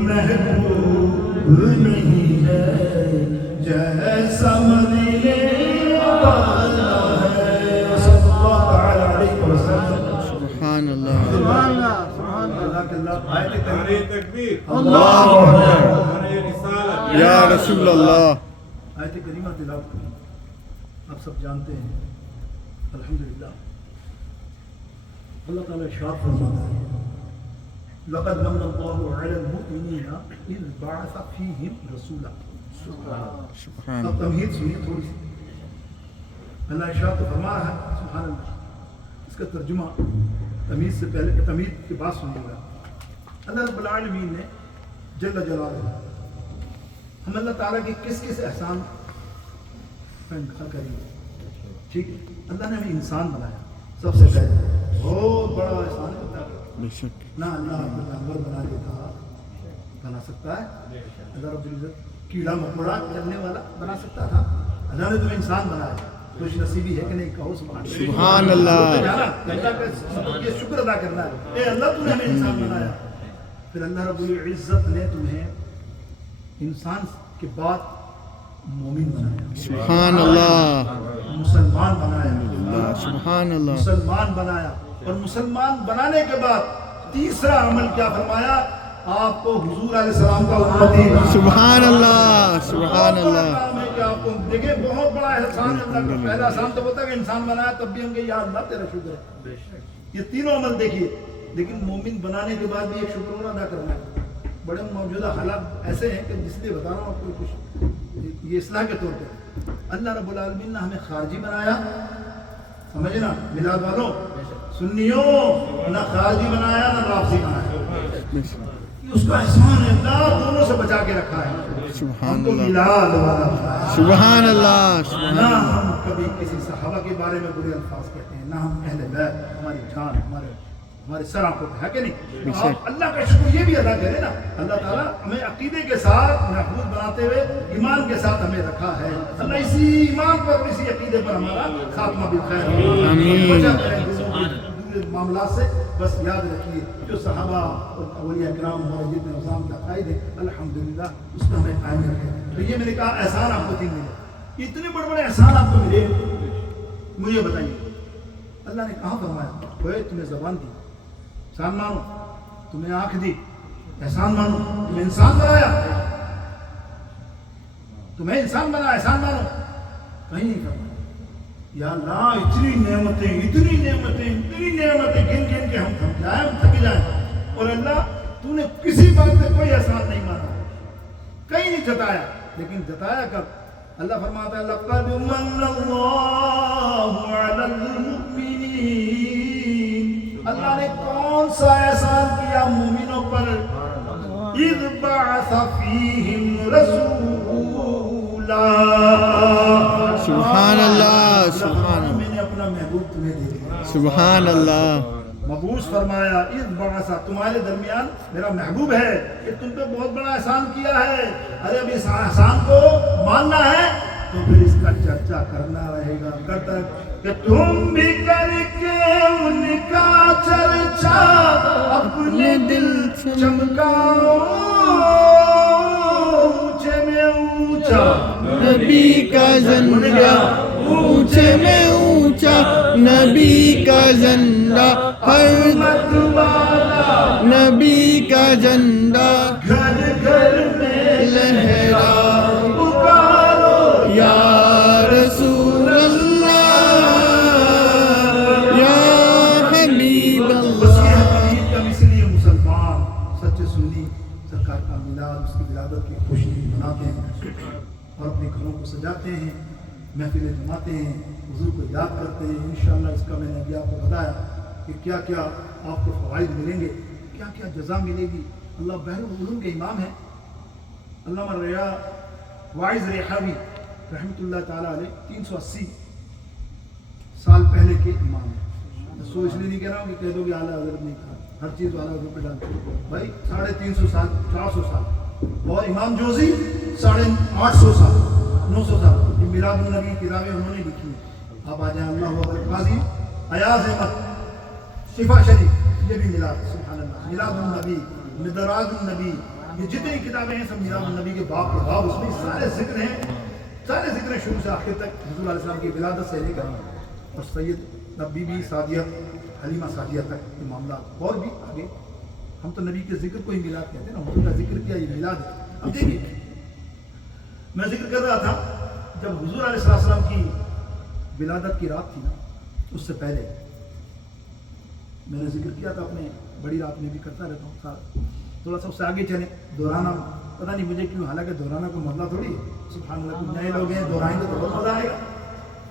महबूब नहीं है जैसा मदीने वाला है। सल्लल्लाहु तआला अलैहि वसल्लम। सुभान अल्लाह। सुभान अल्लाह, सुभान अल्लाह। आयत तकबीर, अल्लाहु अकबर, नारे रिसालत, या रसूल अल्लाह। आयत करीमा तिलावत करें। आप सब जानते हैं अल्हम्दुलिल्लाह अल्लाह ताला इरशाद फरमाता है, लक़द मन्नल्लाहु अलल मुमिनीना इज़ बअस फ़ीहिम रसूला। सुभान अब तमहीद सुनिए थोड़ी सी। अल्लाह इरशाद तो फरमा रहा है, सुभान अल्लाह। इसका तर्जुमा तमीज़ से पहले, तमीज़ के बाद सुनिएगा। अल्लाह रब्बुल आलमीन ने जल्ल जलालुहु हम अल्लाह ताला के किस किस एहसान का इनकार करेंगे। ठीक है, अल्लाह ने हमें इंसान बनाया सबसे पहले, बहुत बड़ा एहसान होता है बेशक। ना। अल्लाह जानवर बना देता, बना सकता है। अल्लाह रब्बुल इज्जत कीड़ा मकोड़ा करने वाला बना सकता था। अल्लाह ने तुम्हें इंसान बनाया, खुश नसीबी है कि नहीं? कहो सुभान अल्लाह। अल्लाह का ये शुक्र अदा करना है, ए अल्लाह तूने हमें इंसान बनाया। फिर अल्लाह रब्बुल इज्जत ने तुम्हें इंसान के बाद मोमिन बनाया, सुभान अल्लाह। मुसलमान बनाया, सुभान अल्लाह। मुसलमान बनाया। और मुसलमान बनाने के बाद तीसरा अमल क्या फरमाया? आपको हुजूर अलैहिस्सलाम का उम्मती बनाया। सुभान अल्लाह, सुभान अल्लाह। काम है कि आपको देखिए, बहुत बड़ा एहसान अल्लाह का। पहला एहसान तो होता है कि इंसान बनाया, तब भी हम कहें या अल्लाह तेरा शुक्र है। ये तीनों अमल देखिए, लेकिन मोमिन बनाने के बाद भी एक शुक्र अदा करना है। बड़े मौजूदा हालात ऐसे हैं कि जिसलिए बता रहा हूँ आपको कुछ, ये इस्लाह के तौर पर अल्लाह रब्बुल आलमीन ने हमें खारजी बनाया, समझना मिलाद वालों, सुन्नियों, ना खारजी बनाया ना राफजी बनाया। उसका एहसान है, अल्लाह दोनों से बचा के रखा है। सुभान हमको अल्लाह, मिलाद वाला बनाया। सुभान अल्लाह, सुभान ना अल्लाह। हम कभी किसी सहाबा के बारे में बुरे अल्फाज कहते हैं, ना हम अहले बैत, हमारी जान हमारे सर आंखों पे है कि नहीं? तो आप अल्लाह का शुक्र ये भी अदा करें ना, अल्लाह ताला हमें अकीदे के साथ महफूज बनाते हुए ईमान के साथ हमें रखा है। अल्लाह इसी ईमान पर, इसी अकीदे पर हमारा खात्मा भी खैर हो। आमीन। बचा करें दूसरे मामला से। बस याद रखिए, जो सहाबा और औलिया किराम हमारे जितने निज़ाम का कायद है, अल्हम्दुलिल्लाह उसका हमें कायम रखें। तो ये मैंने कहा एहसान आपको तीन मिले, इतने बड़े बड़े एहसान आपको मिले, मुझे बताइए अल्लाह ने कहाँ फरमाया? ओए तुम्हें ज़बान दी, एहसान मानो, तुम्हें आँख दी, एहसान मानो, तुम्हें इंसान बनाया, तुम्हें इंसान बनाया, एहसान मानो, कहीं नहीं फरमाया। या अल्लाह इतनी नेमतें, इतनी नेमतें, इतनी नेमतें गिन गिन के हम थक जाए, हम थक जाए, और अल्लाह तूने किसी बात पे कोई एहसान नहीं माना, कहीं नहीं जताया। लेकिन जताया कब? अल्लाह फरमाता है लक़द मन्नल्लाहु अलल मुमिनीन। अल्लाह ने कौन सा एहसान किया मोमिनों पर? इज़ बअस फ़ीहिम रसूला। सुभान अल्लाह, सुभान अल्लाह। मैंने अपना महबूब तुम्हें दे दिया। सुभान अल्लाह। मबूस फरमाया, इस बड़ा तुम्हारे दरमियान मेरा महबूब है, कि तुम पे बहुत बड़ा एहसान किया है। अरे अब इस एहसान को मानना है तो फिर इसका चर्चा करना रहेगा, करता कि तुम भी करके उनका चर्चा अपने दिल चमकाओ, ऊंचे में ऊंचा ऊंचा नबी का झंडा ऊंचे में ऊंचा नबी का झंडा हर नबी का झंडा घर घर में लहरा पुकारो या रसूल अल्लाह या हबीब बस अल्लाह। ये हकीकत का इसलिए मुसलमान सच्चे सुन्नी सरकार का मिलाद उसकी विलादत की खुशी मनाते हैं और अपने घरों को सजाते हैं, महफिलें जमाते हैं, हुजूर को याद करते हैं। इंशाअल्लाह इसका मैंने अभी आपको बताया कि क्या क्या आपको फ़वाइद मिलेंगे, क्या क्या जज़ा मिलेगी। अल्लाह बहरुल उलूम के इमाम हैं, अल्लामा रिया वाइज़ रेहावी रहमतुल्लाह ताला अलैह 380 साल पहले के इमाम हैं। सो इसलिए नहीं कह रहा हूँ कि कह दो कि आला हज़रत नहीं कहा, हर चीज़ आला हज़रत पे डालते भाई 350 साल 400 साल और इमाम जोज़ी 850 साल 900 साल ये मिलादुन नबी किताबें उन्होंने लिखी हैं। आप आ जाए अल्लाह अकबर। काजी अयाज अहमद शिफा शरीफ ये भी मिलाद सुभान अल्लाह मिलादुन नबी मिदराजुन नबी ये जितनी किताबें हैं सब मिलादुन नबी के बाब उसमें सारे जिक्र हैं, सारे जिक्र हैं शुरू से आखिर तक हुज़ूर अलैहि सलाम की विलादत से लेकर और सैयद नबी भी सादिया हलीमा सादिया तक ये मामला और भी आगे। हम तो नबी के जिक्र को ही मिलाद कहते हैं ना, हुज़ूर का जिक्र किया ये मिलाद है। अब देखिए मैं जिक्र कर रहा था जब हुज़ूर अलैहिस्सलाम की विलादत की रात थी ना, उससे पहले मैंने जिक्र किया था अपने बड़ी रात में भी करता रहता हूँ सारा। थोड़ा सा उससे आगे चले दोहराना पता नहीं मुझे क्यों, हालांकि दोहराना कोई मसला थोड़ी है। सुभान अल्लाह कुछ नए लोग हैं दोहराएंगे तो बहुत मज़ा आएगा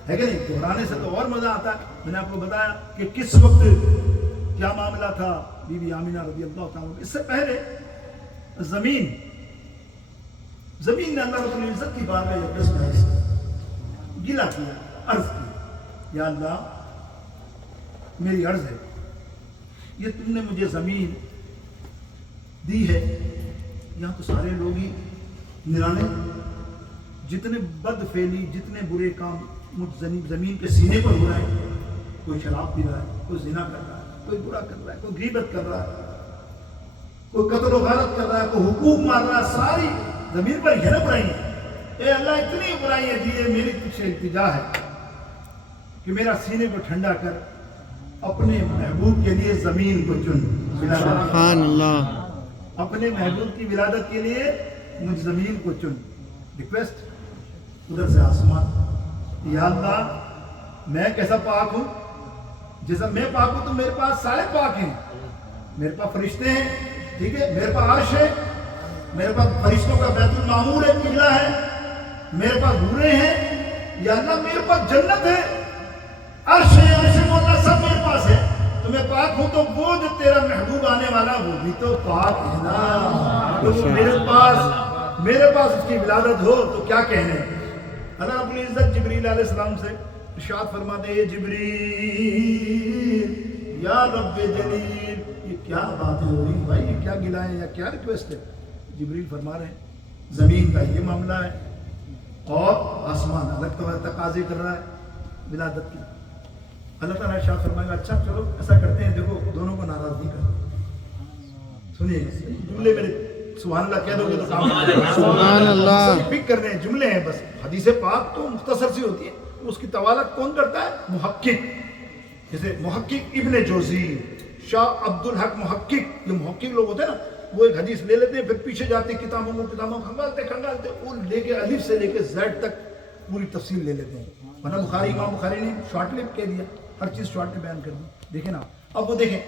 है कि नहीं, दोहराने से तो और मज़ा आता है। मैंने आपको बताया कि किस वक्त क्या मामला था बीबी आमिना रज़ी अल्लाह ताला। इससे पहले ज़मीन ने अल्लाह रब्बुल इज़्ज़त की बारगाह यक़ज़ में गिला किया, अर्ज़ की या अल्लाह मेरी अर्ज़ है ये तुमने मुझे ज़मीन दी है, यहाँ तो सारे लोग ही निराले जितने बदफेली जितने बुरे काम मुझ ज़मीन के सीने पर हो रहे हैं, कोई शराब पी रहा है, कोई ज़िना कर रहा है, कोई बुरा कर रहा है, कोई गीबत कर रहा है, कोई कत्ल व गारत कर रहा है, कोई हुकूक मार रहा है, सारी ज़मीन पर है ना बुराइयाँ। ए अल्लाह इतनी बुराइयाँ दी है, मेरी तुझसे इल्तिजा है कि मेरा सीने को ठंडा कर अपने महबूब के लिए ज़मीन को चुन। सुभान अल्लाह। अपने महबूब की विलादत के लिए मुझ ज़मीन को चुन। रिक्वेस्ट उधर से आसमान, या अल्लाह मैं कैसा पाक हूँ, जैसा मैं पाक हूँ तो मेरे पास सारे पाक हैं, मेरे पास फरिश्ते हैं, ठीक है, मेरे पास अर्श है, मेरे पास फरिश्तों का बैतुल मामूर है, किला है, मेरे पास हूरें हैं, या अल्लाह मेरे पास जन्नत है, अर्श है, अर्श मोला सब मेरे पास है। तो मैं पाक हूँ तो वो जो तेरा महबूब आने वाला वो भी तो पाक है ना, तो वो मेरे पास उसकी विलादत हो तो क्या कहने। अल्लाह रब्बुल इज़्ज़त जिब्रील अलैहिस्सलाम से इरशाद फरमाते हैं जिब्रील या रब्बे जलील, ये क्या बातें हो रही भाई, ये क्या गिला है या क्या रिक्वेस्ट है। जिब्रील फरमा रहे हैं ज़मीन का ये मामला है और आसमान अलग तकाज़े कर रहा है विलादत की। अल्लाह ताला इरशाद फरमाएगा अच्छा चलो ऐसा करते हैं, देखो दोनों को नाराज़ नहीं करते। सुनिए जुमले मेरे सुभान अल्लाह कह दोगे तो काम सुभान अल्लाह। पिक कर रहे हैं जुमले हैं बस। हदीस पाक तो मुख्तसर सी होती है, उसकी तवालत कौन करता है, मुहक्किक। जैसे मुहक्किक इब्ने जोज़ी, शाह अब्दुल हक मुहक्किक, ये मुहक्किक लोग होते हैं ना, वो एक हदीस ले लेते हैं फिर पीछे जाते हैं किताबों खंगालते वो लेके अलिफ से लेके ज़ेड तक पूरी तफसील ले लेते हैं। वरना बुखारी इमाम बुखारी ने शॉर्ट लिप कह दिया, हर चीज़ शॉर्ट में बयान कर दी। देखें ना अब वो देखें,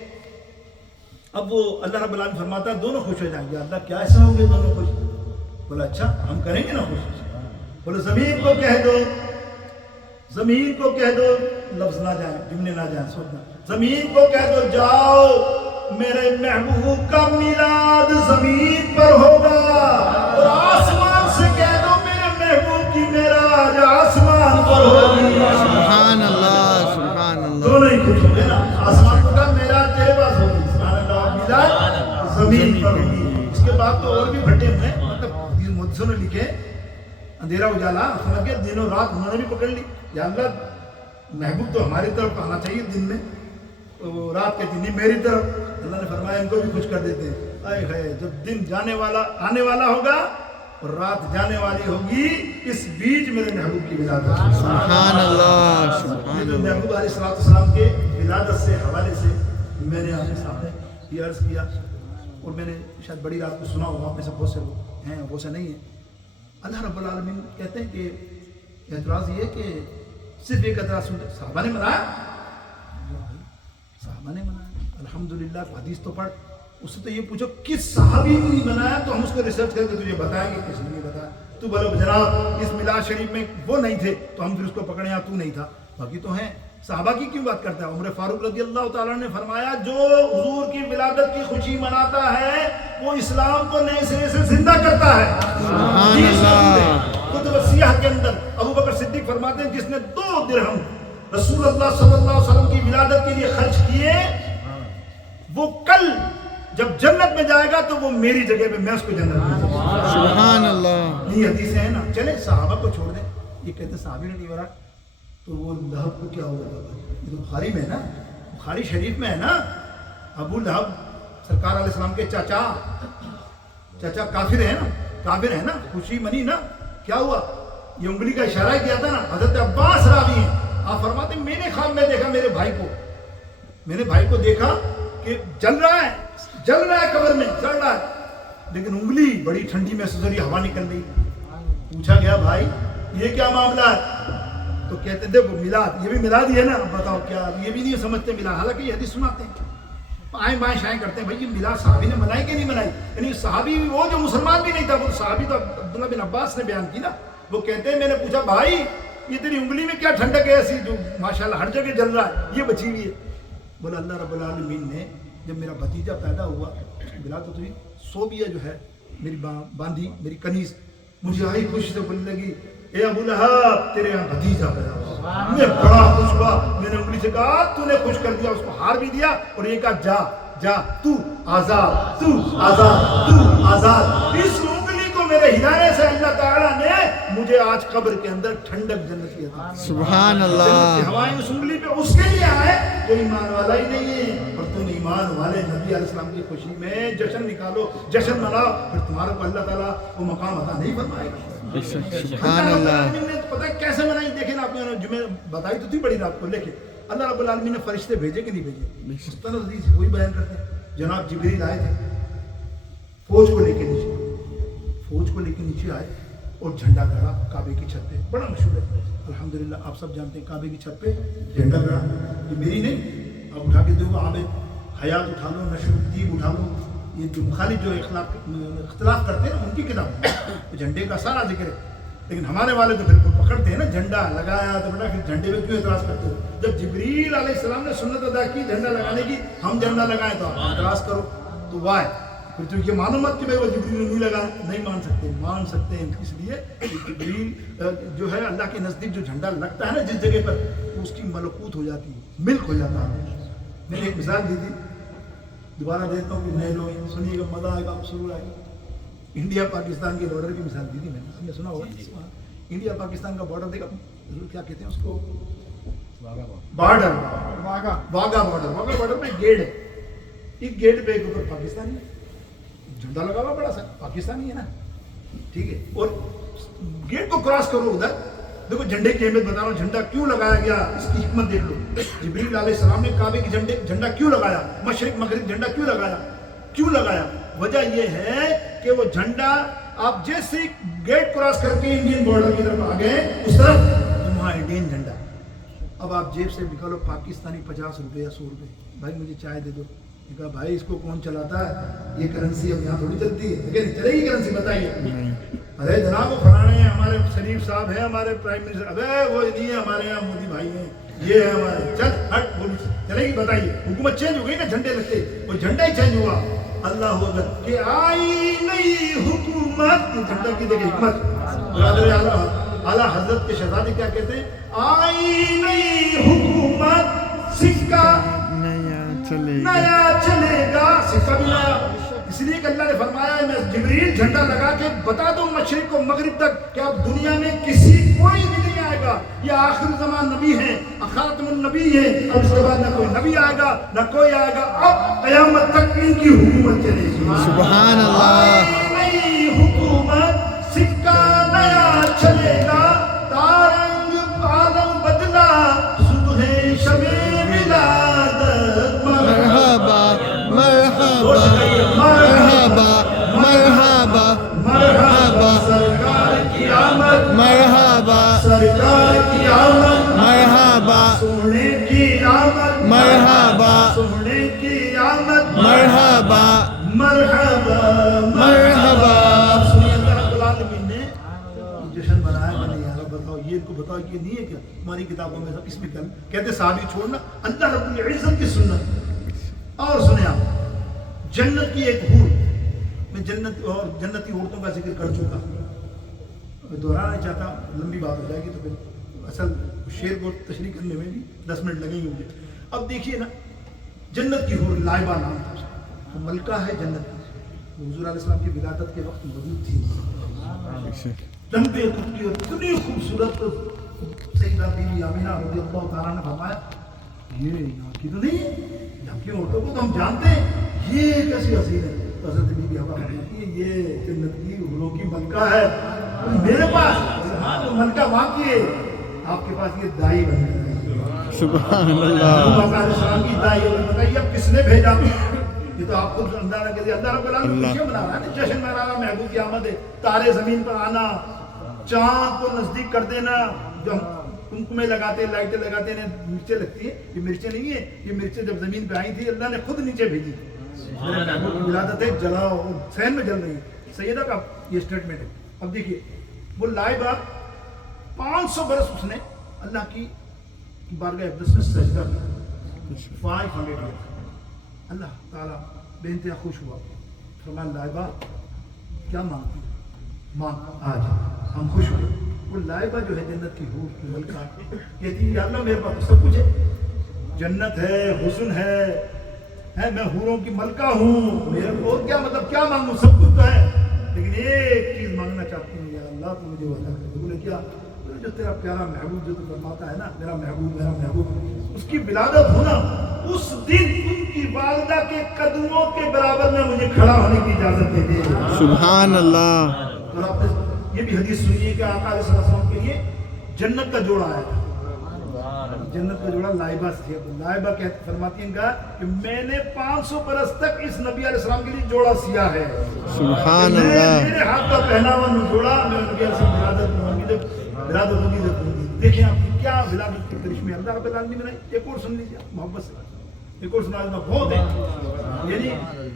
अब वो अल्लाह रब्बुल आलमीन फरमाता है दोनों खुश हो जाएंगे। अल्लाह क्या ऐसा हो गया दोनों खुश? बोला अच्छा हम करेंगे ना खुश। बोले ज़मीन को कह दो, ज़मीन को कह दो, लफ्ज़ ना जाए जुमले ना जाए सोचना, ज़मीन को कह दो जाओ मेरे महबूब का मिलाद ज़मीन पर होगा, और आसमान से कह दो मेरे महबूब की मेराज आसमान पर होगी। सुभान अल्लाह सुभान अल्लाह। दोनों ही खुश हो गए ना, आसमान पर का मेराज तेरे पास होगी, सुभान अल्लाह, मिलाद ज़मीन पर होगी। इसके बाद तो और भी भट्टे हैं, मतलब मुहद्दिसों ने लिखे अंधेरा उजाला समझ के दिनों रात उन्होंने भी पकड़ ली। या अल्लाह महबूब तो हमारी तरफ आना चाहिए दिन में, तो रात के दिन मेरी तरफ। अल्लाह ने फरमाया इनको भी खुश कर देते हैं। आए है जब दिन जाने वाला आने वाला होगा اور رات جانے والی ہوگی، اس بیچ میرے محبوب کی ولادت ہے۔ سبحان اللہ، یہ سبحان جو اللہ۔ محبوب علیہ السلام کے ولادت سے حوالے سے میں نے آپ کے سامنے یہ عرض کیا، اور میں نے شاید بڑی رات کو سنا ہوگا، آپ میں سے بہت سے لوگ ہیں وہ سے نہیں ہیں۔ اللہ رب العالمین کہتے ہیں کہ اعتراض یہ ہے کہ صرف ایک اعتراض سنتے صحابہ نے منایا، صحابہ نے منایا، الحمدللہ حدیث تو پڑھ، اس سے تو یہ پوچھو کس صحابی نے نہیں منایا تو ہم اس کو ریسرچ کر کے تجھے بتائیں گے کس نے نہیں بتایا۔ تو بولو جناب اس میلاد شریف میں وہ نہیں تھے تو ہم پھر اس کو پکڑے، یا تو نہیں تھا، باقی تو ہیں۔ صحابہ کی کیوں بات کرتا ہے؟ عمر فاروق رضی اللہ تعالیٰ نے فرمایا جو حضور کی ولادت کی خوشی مناتا ہے وہ اسلام کو نئے سرے سے زندہ کرتا ہے۔ سبحان اللہ۔ خود وصیح کے اندر ابو بکر صدیق فرماتے ہیں جس نے 2 درہم رسول اللہ صلی اللہ علیہ وسلم کی ولادت کے لیے خرچ کیے، وہ کل جب جنت میں جائے گا تو وہ میری جگہ پہ، میں اس کو جنت میں جائے گا۔ سبحان اللہ۔ یہ حدیثیں ہیں نا، چلیں صحابہ کو چھوڑ دیں، یہ کہتے صحابی نے نہیں مرا تو وہ لہب کو کیا ہوا تھا؟ یہ تو بخاری میں ہے نا، بخاری شریف میں ہے نا، ابو لہب سرکار علیہ السلام کے چاچا کافر ہے نا، کافر ہے نا، خوشی منی نا، کیا ہوا؟ یہ انگلی کا اشارہ کیا تھا نا، حضرت عباس راوی ہیں، آپ فرماتے ہیں میں نے خواب میں دیکھا میرے بھائی کو دیکھا کہ جل رہا ہے قبر میں، جل رہا ہے، لیکن انگلی بڑی ٹھنڈی محسوس ہو رہی، ہوا نکل رہی۔ پوچھا گیا بھائی یہ کیا معاملہ ہے؟ تو کہتے دیکھو میلاد، یہ بھی میلاد ہی ہے نا، اب بتاؤ کیا؟ یہ بھی نہیں سمجھتے میلاد، حالانکہ یہ حدیث سناتے ہیں، آئیں بائیں شائیں کرتے ہیں، بھائی یہ میلاد صحابی نے منائی کہ نہیں منائی؟ یعنی صحابی وہ جو مسلمان بھی نہیں تھا، وہ صحابی تو عبداللہ بن عباس نے بیان کی نا، وہ کہتے ہیں میں نے پوچھا بھائی یہ تیری انگلی میں کیا ٹھنڈک ہے ایسی جو ماشاءاللہ ہر جگہ جل رہا ہے، یہ بچی ہوئی ہے؟ بولا اللہ رب العالمین نے جب میرا بھتیجا پیدا ہوا، بلا تو تھی صوبیہ جو ہے میری باندھی، میری کنیز، مجھے آئی خوشی سے بولنے لگی اے ابو لہب تیرے یہاں بھتیجا پیدا ہوا۔ میں بڑا خوش ہوا، میں نے انگلی سے کہا تو نے خوش کر دیا، اس کو ہار بھی دیا اور یہ کہا جا تو آزاد، تو آزاد، تو آزاد۔ اس انگلی کو میرے ہلانے سے اللہ تعالیٰ نے مجھے آج قبر کے اندر ٹھنڈک جنت کی عطا کی۔ سبحان اللہ۔ جنت کی ہوائیں اس انگلی پہ اس کے لیے آئے جو ایمان والا ہی نہیں ہے، اور تم ایمان والے نبی علیہ السلام کی خوشی میں جشن نکالو، جشن مناؤ، پھر تمہارے کو اللہ تعالیٰ وہ مقام عطا نہیں فرمائے گا۔ سبحان اللہ۔ اللہ نے پتہ ہے کیسے منائی؟ دیکھیں نا، آپ نے جمعہ بتائی تو تھی بڑی رات کو، لیکن اللہ رب العالمین نے فرشتے بھیجے کہ نہیں بھیجے؟ مستند حدیث وہی بیان کرتے ہیں، جناب جبریل آئے تھے فوج کو لے کے نیچے آئے اور جھنڈا گڑا کعبے کی چھت پہ، بڑا مشہور ہے الحمدللہ، آپ سب جانتے ہیں کعبے کی چھت پہ جھنڈا گڑا، یہ میری نہیں، آپ اٹھا کے دیکھو، عابد حیات اٹھا لو، نشر الدین اٹھا لو، یہ جو مخالف جو اختلاف کرتے ہیں ان کی کتاب ہے، جھنڈے کا سارا ذکر ہے، لیکن ہمارے والے تو بالکل پکڑتے ہیں نا، جھنڈا لگایا تو بیٹا پھر جھنڈے پہ کیوں اعتراض کرتے ہو؟ جب جبریل علیہ السلام نے سنت ادا کی جھنڈا لگانے کی، ہم جھنڈا لگائیں تو آپ اعتراض کرو، تو وائے پھر تو یہ معلومات کہ بھائی وہ جبریل نے نہیں لگایا، نہیں مان سکتے ہیں، اس لیے جبریل جو ہے اللہ کے نزدیک جو جھنڈا لگتا ہے نا جس جگہ پر، اس کی ملکوت ہو جاتی ہے، ملک ہو جاتا ہے۔ میں نے ایک مثال دی تھی، دوبارہ دیتا ہوں کہ نئے لوگ سنیے گا، مزہ آئے گا، آپ سرور آئے گا۔ انڈیا پاکستان کے بارڈر کی مثال دی تھی میں نے، ہم نے سنا ہوگا، انڈیا پاکستان کا بارڈر دیکھا کیا کہتے ہیں اس کو؟ بارڈر، واگا بارڈر میں گیٹ ہے، ایک گیٹ پہ ایک اوپر پاکستانی جھنڈا لگا ہوا بڑا سا، پاکستانی ہے نا، ٹھیک ہے، اور گیٹ کو کراس کرو ادھر، دیکھو جھنڈے کی اہمیت بتا رہا ہوں، جھنڈا کیوں لگایا گیا اس کی حکمت دیکھ لو۔ جبریل علیہ السلام نے کعبے کی جھنڈا کیوں لگایا، مشرق مغرب جھنڈا کیوں لگایا؟ وجہ یہ ہے کہ وہ جھنڈا آپ جیسے گیٹ کراس کر کے انڈین بارڈر کی طرف آ گئے، اس طرف وہاں انڈین جھنڈا، اب آپ جیب سے نکالو پاکستانی 50 روپے یا 100 روپے، بھائی مجھے چائے دے دو، کہا بھائی اس کو کون چلاتا ہے، یہ کرنسی اب یہاں تھوڑی چلتی ہے، لیکن چلے گی کرنسی بتائیے؟ ارے جناب وہ فلانے ہیں، ہمارے شریف صاحب ہیں، ہمارے پرائم منسٹر، ابے وہ نہیں ہے، ہمارے یہاں مودی بھائی ہیں، یہ ہے ہمارے، چل ہٹ بولی چلے گی؟ بتائیے، حکومت چینج ہو گئی نا، جھنڈے لگتے، وہ جھنڈا ہی چینج ہوا، اللہ اکبر کہ آئی نئی حکومت، جھنڈا کی دیکھیں حکمت، برادر اعلیٰ حضرت کے شہزادے کیا کہتے ہیں؟ آئی نئی حکومت، سکہ نیا چلے گا، سکہ بھی نیا، اس لیے کہ اللہ نے فرمایا ہے میں جبریل جھنڈا لگا کے بتا دوں مشرق و مغرب تک کہ اب دنیا میں کوئی بھی نہیں آئے گا، یہ آخر زمان نبی ہے، خاتم النبی ہے، اب اس کے بعد نہ کوئی نبی آئے گا نہ کوئی آئے گا، اب قیامت تک ان کی حکومت چلے گی۔ سبحان اللہ۔ نئی حکومت، सोने की आमद मरहबा सोने की आमद मरहबा मरहबा मरहबा। सुनिए अल्लाह रब्बुल आलमीन ने जश्न मनाया मैंने यार बताओ ये इनको बताओ ये नहीं है क्या हमारी किताबों में सब इसमें कहते साहबी छोड़ना अल्लाह रब्बुल इज्जत की सुन्नत। और सुने आप जन्नत की एक हूर, मैं जन्नत और जन्नती औरतों का जिक्र कर चुका, मैं दोहराना नहीं चाहता, लंबी बात हो जाएगी तो फिर असल शेर को तशरीह करने में भी 10 मिनट लगेंगे मुझे। अब देखिए ना, जन्नत की हूर लाइबा नाम था, तो मलका है जन्नत की, हुजूर अलैहि सलाम की विलादत के वक्त मौजूद थी। लंबे कुर्ती और इतनी खूबसूरत, सैयदा बीवी आमिना रज़ियल्लाहु ताला ने फरमाया ये यहाँ की तो नहीं है, यहाँ की औरतों को तो हम जानते हैं, ये कैसी हसीन है। तो हज़रत बीबी हवा फरमाती है ये जन्नत की हूरों की मलका है मेरे पास। हाँ तो मलका वहाँ की है, आपके पास ये दाई बन गई। सुभान अल्लाह। सलाम की दाई है, बताइए अब किसने भेजा? ये तो आपको अंदाजा कीजिए, अल्लाह रब्बुल आलमीन खुशियां मना रहा है, जश्न मना रहा, महबूब की आमद है, तारे जमीन पर आना, चांद को नजदीक कर देना, जो हम कुमकुमे लगाते हैं, लाइटें लगाते हैं, मिर्चें लगती है, ये मिर्चें नहीं है, ये मिर्चें जब जमीन पे आई थी अल्लाह ने खुद नीचे भेजी। विलादत है, जलाओ, सहन में जल रही है, सैयदा का ये स्टेटमेंट है। अब देखिए वो लाइबा 500 बरस उसने अल्लाह की बारगाह अक़दस में सजदा किया, 500 ईयर्स। अल्लाह ताला बेइंतहा खुश हुआ, फरमाया लाइबा क्या मांगती है, मांग आज हम खुश हुए। वो लाइबा जो है जन्नत की हूर की मलका कहती है अल्लाह मेरे पास सब कुछ है, जन्नत है, हुस्न है, मैं हूरों की मलका हूँ, मेरे को और क्या मतलब क्या मांगूं, सब कुछ तो है, लेकिन एक चीज मांगना चाहती हूँ, या अल्लाह तू मुझे वादा कर। बोले क्या? बोले जो तेरा प्यारा महबूब जो तू फरमाता है ना, मेरा महबूब, उसकी विलादत हो ना, उस दिन उनकी वालिदा के कदमों के बराबर में मुझे खड़ा होने की इजाजत दे दे। सुभान अल्लाह। और आपने ये भी हदीस सुनी है कि आका अलैहि सलाम के लिए जन्नत का जोड़ा आया था, जन्नत का जोड़ा लाइबा से। तो लाइबा कहते फरमाती हैं कि मैंने 500 बरस तक इस नबी अलैहि सलाम के लिए जोड़ा सिया है। सुभान अल्लाह। मेरे हाथ का पहनावा न जोड़ा, मेरे नबी अलैहि सलाम विलादत होगी, जब विलादत होगी जब देखिए आप क्या विलादत के करिश्मे अल्लाह रब्बुल आलमीन ने। एक और सुन लीजिए मोहब्बत से, एक और सुना देना, बहुत है, यानी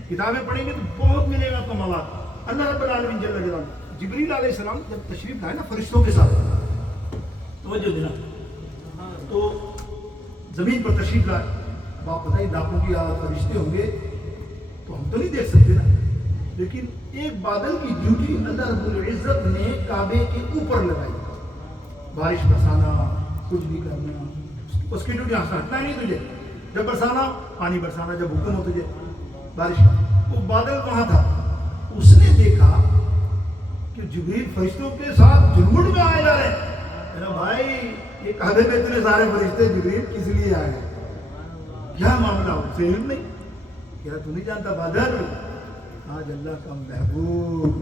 किताबें पढ़ेंगे तो बहुत मिलेगा आपको मवाद। अल्लाह रब्बुल आलमीन जल्ल जलालुहु जिब्रील अलैहि सलाम जब तशरीफ लाए ना फरिश्तों के साथ, तवज्जो देना, तो जमीन पर तशरीफ लाए, बाप बताइए लाखों की फरिश्ते होंगे तो हम तो नहीं देख सकते ना, लेकिन एक बादल की ड्यूटी अल्लाह रब्बुल इज्जत ने काबे के ऊपर लगाई, बारिश बरसाना, कुछ भी करना, उसकी ड्यूटी हटना नहीं तुझे, जब बरसाना पानी बरसाना, जब हुक्म हो तुझे बारिश का। वो बादल वहां था, उसने देखा कि जिब्रील फरिश्तों के साथ झुरमुट में आए जा रहे हैं। मेरा भाई ये काबे में इतने सारे फरिश्ते जिब्रील किस लिए आए, क्या मामला? उसे इल्म नहीं, क्या तू नहीं जानता बादल, आज अल्लाह का महबूब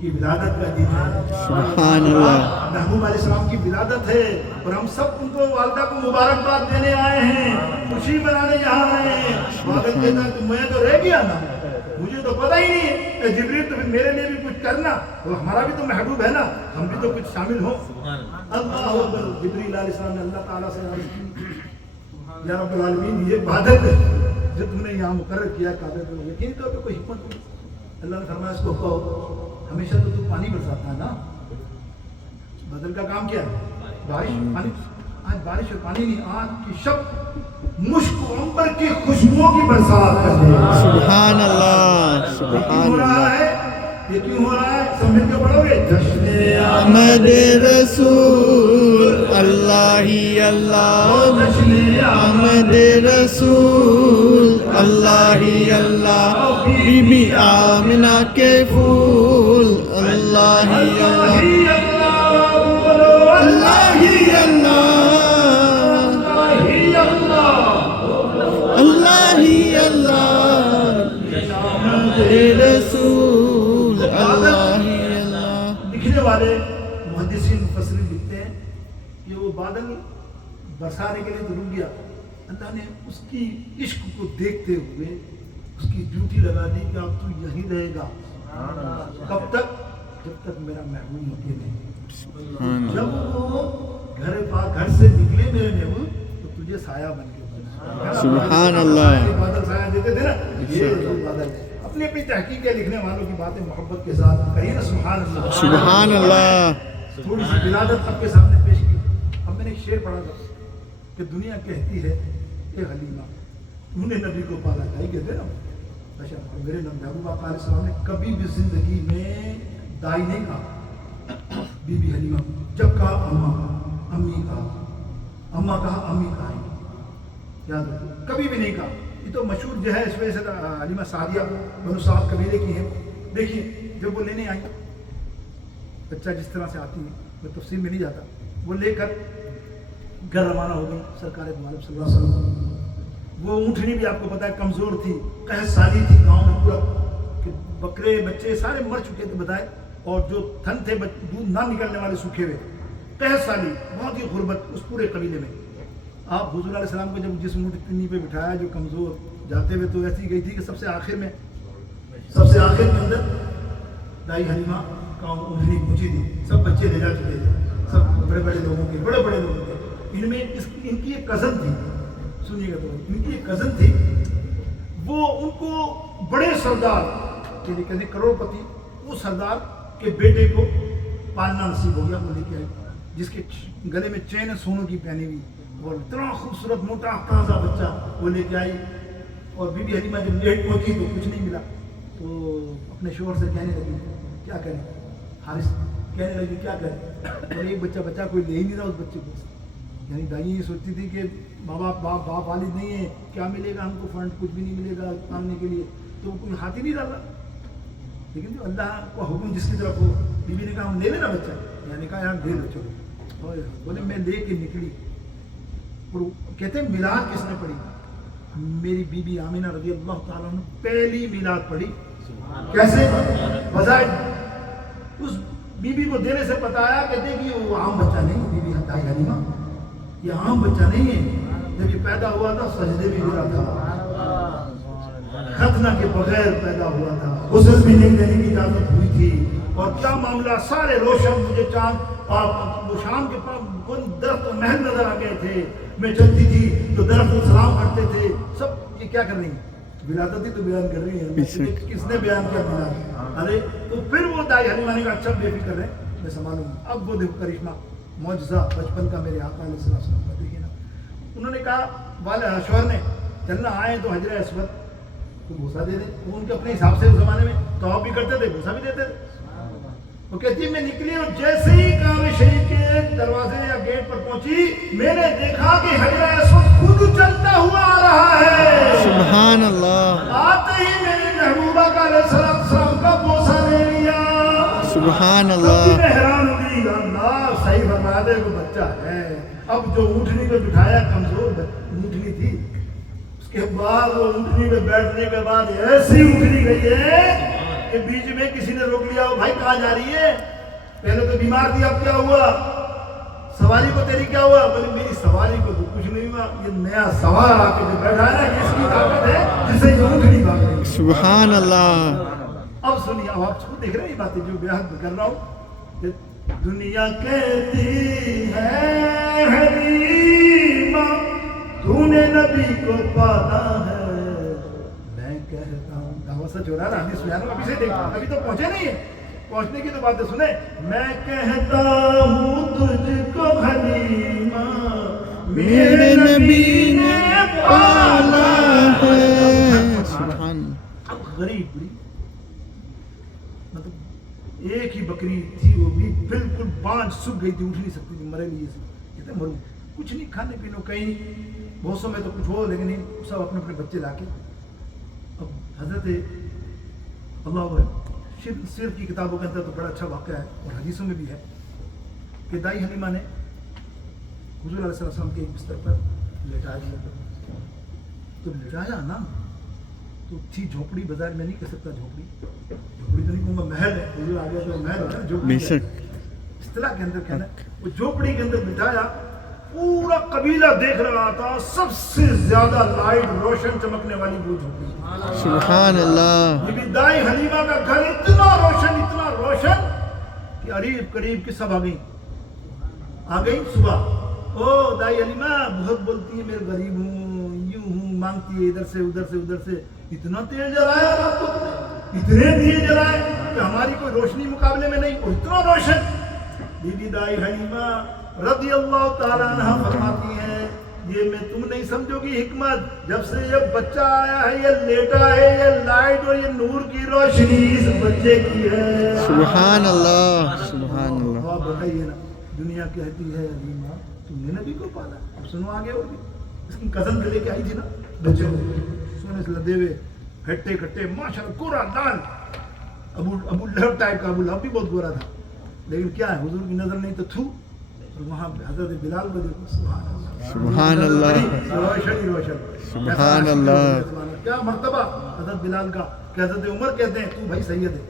की विलादत का दिन है, सुभान अल्लाह। महबूब अलैहि सलाम की विलादत है, और हम सब उनको वालिदा को मुबारकबाद देने आए हैं, खुशी मनाने यहाँ आए हैं। बादल कहता है मैं तो रह गया ना, मुझे तो पता ही नहीं है, जिब्रील तो फिर मेरे लिए भी कुछ करना, तो हमारा भी तो महबूब है ना, हम भी तो कुछ शामिल हो। अल्लाह अकबर। जिब्रील अलैहि सलाम ने अल्लाह ताला से अर्ज़ की, या रब्बुल आलमीन ये बादल है जो तुमने यहाँ मुकर्रर किया काबे पे, यकीन तो कोई हिकमत नहीं। अल्लाह ने फरमाया इसको कहो हमेशा तो तू पानी बरसाता है ना, बादल का काम क्या है? बारिश, पानी। आज बारिश और पानी नहीं, आज की शब मुश्क अंबर की खुशबुओं की बरसात कर दे। सुभान अल्लाह। सुभान हो रहा अल्लाह। है, ये क्यों हो रहा है? सब मिलकर पढ़ोगे, जश्ने अहमद रसूल अल्लाह ही अल्लाह, अहमद रसूल अल्लाह ही अल्लाह, बीबी आमिना के फूल अल्लाह ही अल्लाह, अल्लाह ही अल्लाह, अल्लाह ही अल्लाह, रसूल अल्लाह ही अल्लाह। लिखने वाले मुहद्दिसीन मुफस्सिरीन लिखते हैं कि वो बादल बरसाने के लिए तो रुक गया, अल्लाह ने उसकी इश्क को देखते हुए उसकी ड्यूटी लगा दी कि अब तू यहीं रहेगा, कब तक? जब तक मेरा महबूब अकेले। जब वो घर से निकले मेरे महबूब, तो तुझे ये साया बन के बना। सुभान अल्लाह। बादल साया देते थे ना, ये बादल है। अपनी अपनी तहकीक लिखने वालों की बातें मोहब्बत के साथ कहिए ना सुभान अल्लाह। सुभान अल्लाह। थोड़ी सी विलादत आपके सामने पेश की। अब मैंने एक शेर पढ़ा था कि दुनिया कहती है ए हलीमा तूने नबी को पाला था, कहते ना। अच्छा, मेरे नबी महबूब आका अलैहिस्सलाम ने कभी भी जिंदगी में दाई नहीं कहा बीबी हलीमा। जब कहा अम्मा कहा, अम्मी कहा, अम्मा कहा, अम्मी कहा, याद रखो कभी भी नहीं कहा। ये तो मशहूर जो है, इस वजह से हलीमा सादिया बनु साहब कबीले की है। देखिए जब वो लेने आई, बच्चा जिस तरह से आती है, मैं तफसील में नहीं जाता, वो लेकर घर रवाना हो गई सरकार दो आलम सल्लल्लाहु अलैहि वसल्लम। वो ऊँटनी भी आपको पता है कमज़ोर थी, कहत साली थी, गांव में पूरा कि बकरे बच्चे सारे मर चुके थे बताए, और जो थन थे दूध ना निकलने वाले सूखे हुए, कहत साली, बहुत ही गुर्बत उस पूरे कबीले में। आप हुजूर अलैहि सलाम को जब जिस ऊँटनी पे बिठाया जो कमज़ोर जाते हुए, तो ऐसी गई थी कि सबसे आखिर में अंदर दाई हलीमा का ऊँटनी पहुँची थी। सब बच्चे ले जा चुके थे, सब बड़े बड़े लोगों के। इनमें इनकी एक कज़न थी, सुनिएगा तो, इनकी एक कज़न थी, वो उनको बड़े सरदार के लिए कहते करोड़पति, वो सरदार के बेटे को पालना नसीब हो गया। वो लेके आई, जिसके गले में चैन है सोनों की पहनी हुई, और इतना खूबसूरत मोटा ताज़ा बच्चा वो लेके आई। और बीबी हलीमा जब लेट पहुंची तो कुछ नहीं मिला, तो अपने शोहर से कहने लगी क्या करें, हारिस कहने लगी क्या करें, और एक बच्चा कोई ले ही नहीं रहा उस बच्चे को। यानी दाई ये सोचती थी कि बाप वालिद नहीं है, क्या मिलेगा हमको, फंड कुछ भी नहीं मिलेगा पालने के लिए, तो कोई हाथ ही नहीं डाल रहा। लेकिन जो अल्लाह का हुक्म जिसकी तरफ हो, बीबी ने कहा हम ले लेना बच्चा, यानी कहा यार दे लो चलो। और बोले मैं ले के निकली, और कहते हैं मिलाद किसने पढ़ी, मेरी बीबी आमिना रज़ी अल्लाह ताला ने पहली मिलाद पढ़ी। कैसे, बजाय उस बीबी को देने से बताया कि देखिए वो आम बच्चा नहीं, बीबी दाई हलीमा ये आम बच्चा नहीं है, जब ये पैदा हुआ था सजदे में गिरा था, खतना के बगैर पैदा हुआ था, गुस्ल भी नहीं देने की इजाजत हुई थी, और क्या मामला, सारे रोशन मुझे चांद वो शाम के पास दरख्त महल नजर आ गए थे, मैं चलती थी तो दरख्त सलाम करते थे सब। ये क्या कर रही है, विलादत ही तो बयान कर रही है, किसने बयान किया विलादत। अरे तो फिर वो दाई हलीमा ने कहा अच्छा बेफिक्र है मैं संभालूंगा। अब वो देखो करिश्मा मौजज़ा बचपन का मेरे आका अलैहिस्सलाम का, देखिए ना। उन्होंने कहा वाले शोहर ने चलना आए तो हजर अस्वद तो भूसा दे दे, वो उनके अपने हिसाब से उस जमाने में तो भी करते थे, भूसा भी देते थे। वो कहती मैं निकली और जैसे ही काबे शरीफ के दरवाजे या गेट पर पहुंची, मैंने देखा कि हजर अस्वद खुद चलता हुआ आ रहा है। सुभान अल्लाह। आते ही मेरे महबूबा का अलैहिस्सलाम का बोसा ले लिया। सुभान अल्लाह। मैं हैरान हुई, अल्लाह सही फरमा दे, वो बच्चा है। अब जो ऊँटनी पे बिठाया कमजोर ऊँटनी थी, उसके बाद वो ऊँटनी पे बैठने के बाद ऐसी ऊँटनी गई है कि बीच में किसी ने रोक लिया, भाई कहाँ जा रही है, पहले तो बीमार थी अब क्या हुआ, सवारी को तेरी क्या हुआ, बोले मेरी सवारी को तो कुछ नहीं हुआ, ये नया सवार आके जो बैठा है ना, इसकी ताकत है जिससे ये ऊँटनी भाग रही है। सुभान अल्लाह। अब सुनिए, अब आप खुद देख रहे हैं ये बातें जो बयान कर रहा हूँ। दुनिया कहती है हलीमा तूने नबी को पाला है, मैं कहता हूँ दावा सच हो रहा है, हदीस बयान अभी से देखा, अभी तो पहुंचे नहीं है, पहुंचने की तो बातें सुने। मैं कहता हूँ तुझको हलीमा मेरे नबी ने पाला है। सुभान। अब गरीब बुरी, मतलब एक ही बकरी थी, वो भी बिल्कुल बांझ सूख गई थी, उठ नहीं सकती थी, मरे लिए कहते मरूं, कुछ नहीं, खाने पीने कहीं नहीं, बहुत समय तो कुछ हो लेकिन नहीं, सब अपने अपने बच्चे लाके। अब हजरत अल्लाह सिर की किताबों के अंदर तो बड़ा अच्छा वाक़या है और हदीसों में भी है कि दाई हलीमा ने हुजूर अलैहि सल्लम के एक बिस्तर पर लेटाया दिया। जब लेटाया ना तो थी झोपड़ी, बाजार में नहीं कह सकता झोपड़ी तो नहीं कहूँगा, महल है, हुजूर आ गया तो महल है झोपड़ी इस्तिलाह के अंदर कहना। वो झोपड़ी के अंदर बिठाया, पूरा कबीला देख रहा था, सबसे ज्यादा लाइट रोशन चमकने वाली वो झोपड़ी। सुभान अल्लाह। लेकिन दाई हलीमा का घर इतना रोशन कि करीब की सब आ गई सुबह, ओ दाई हलीमा बहुत बोलती है, मैं गरीब हूँ, यूं हूँ, मांगती है इधर से उधर से उधर से। इतना तेल जलाया आपको तुमने, इतने दिए जलाए कि हमारी कोई रोशनी मुकाबले में नहीं, और इतना रोशन। बीबी दाई हलीमा रज़ी अल्लाह ताला अन्हा फरमाती हैं, ये मैं तुम नहीं समझोगी हिकमत, जब से ये बच्चा आया है, ये लेटा है, ये लाइट और ये नूर की रोशनी इस बच्चे की है। सुभान अल्लाह, सुभान अल्लाह। आप बताइए ना, दुनिया कहती है हलीमा तुमने नबी को पाला। अब सुनो आगे, और भी इसकी कजन लेके आई थी ना बच्चे को, सोने से लदे हुए, हट्टे कट्टे, माशाल्लाह गोरा लाल, अबू लहब टाइप का। अबू लहब भी बहुत गोरा था, लेकिन क्या है, हुजूर की नजर नहीं तो थू। और वहाँ हजरत बिलाल को देखो, सुभान अल्लाह, सुभान अल्लाह, रोशन ही रोशन, सुभान अल्लाह। क्या मर्तबा हजरत बिलाल का कि हजरत उमर कहते हैं तू भाई सैयद है,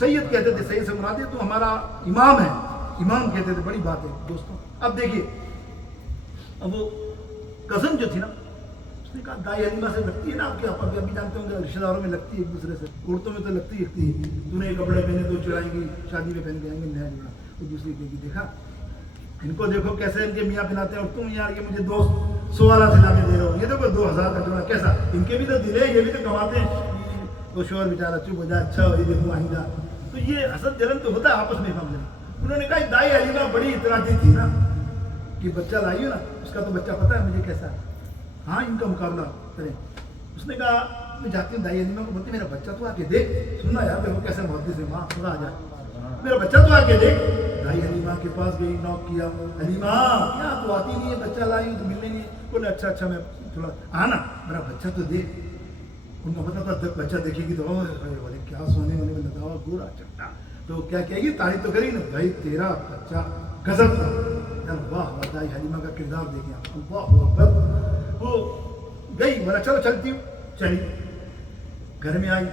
सैयद कहते थे, सैयद से मुराद है तू हमारा इमाम है, इमाम कहते थे। बड़ी बात है दोस्तों। अब देखिए, अब वो कज़न जो थी ना, उसने कहा दाई हलीमा से लगती है ना आपके, आप अभी जानते होंगे रिश्तेदारों में लगती है एक दूसरे से, औरतों में तो लगती है, तूने ये कपड़े पहने तो चुराएंगी, शादी में पहन के आएंगे नया जोड़ा। तो दूसरी कहेगी देखा इनको देखो कैसे इनके मियाँ पहनाते हैं, और तुम यार ये मुझे 200 वाला सिला के दे रहे हो, ये देखो 2000 का जोड़ा, कैसा, इनके भी तो दिल है, ये भी तो कमाते हैं। वो शोर बेचारा चुप हो जाए, अच्छा ये देखो आइंदा। तो ये हसद जलन तो होता है आपस में मामले में। उन्होंने कहा दाई हलीमा बड़ी इतराती थी ना कि बच्चा लाई हो ना, उसका तो बच्चा पता है मुझे कैसा है, हाँ इनका मुकाबला करें। उसने कहा मैं जाती हूँ दाई हलीमा को, बोलती मेरा बच्चा तो आके देख, सुनना यार देखो कैसे मोहब्बत से माँ थोड़ा आ जाए, मेरा बच्चा तो आके देख। दाई हलीमा के पास गई, नॉक किया, हलीमा क्या तो आती नहीं है, बच्चा लाई तो मिलने नहीं है। बोले अच्छा अच्छा मैं थोड़ा आना, मेरा बच्चा तो देख। उनको पता था बच्चा देखेगी तो बोले क्या सोने होने में लगा हुआ गोरा चट्टा, तो क्या कहेगी, तारीफ तो करेगी ना, भाई तेरा बच्चा गजब था। वाह दाई हलीमा का किरदार देखें आप, वाह वो गई, बोला चलो चलती हूँ, चली। घर में आई,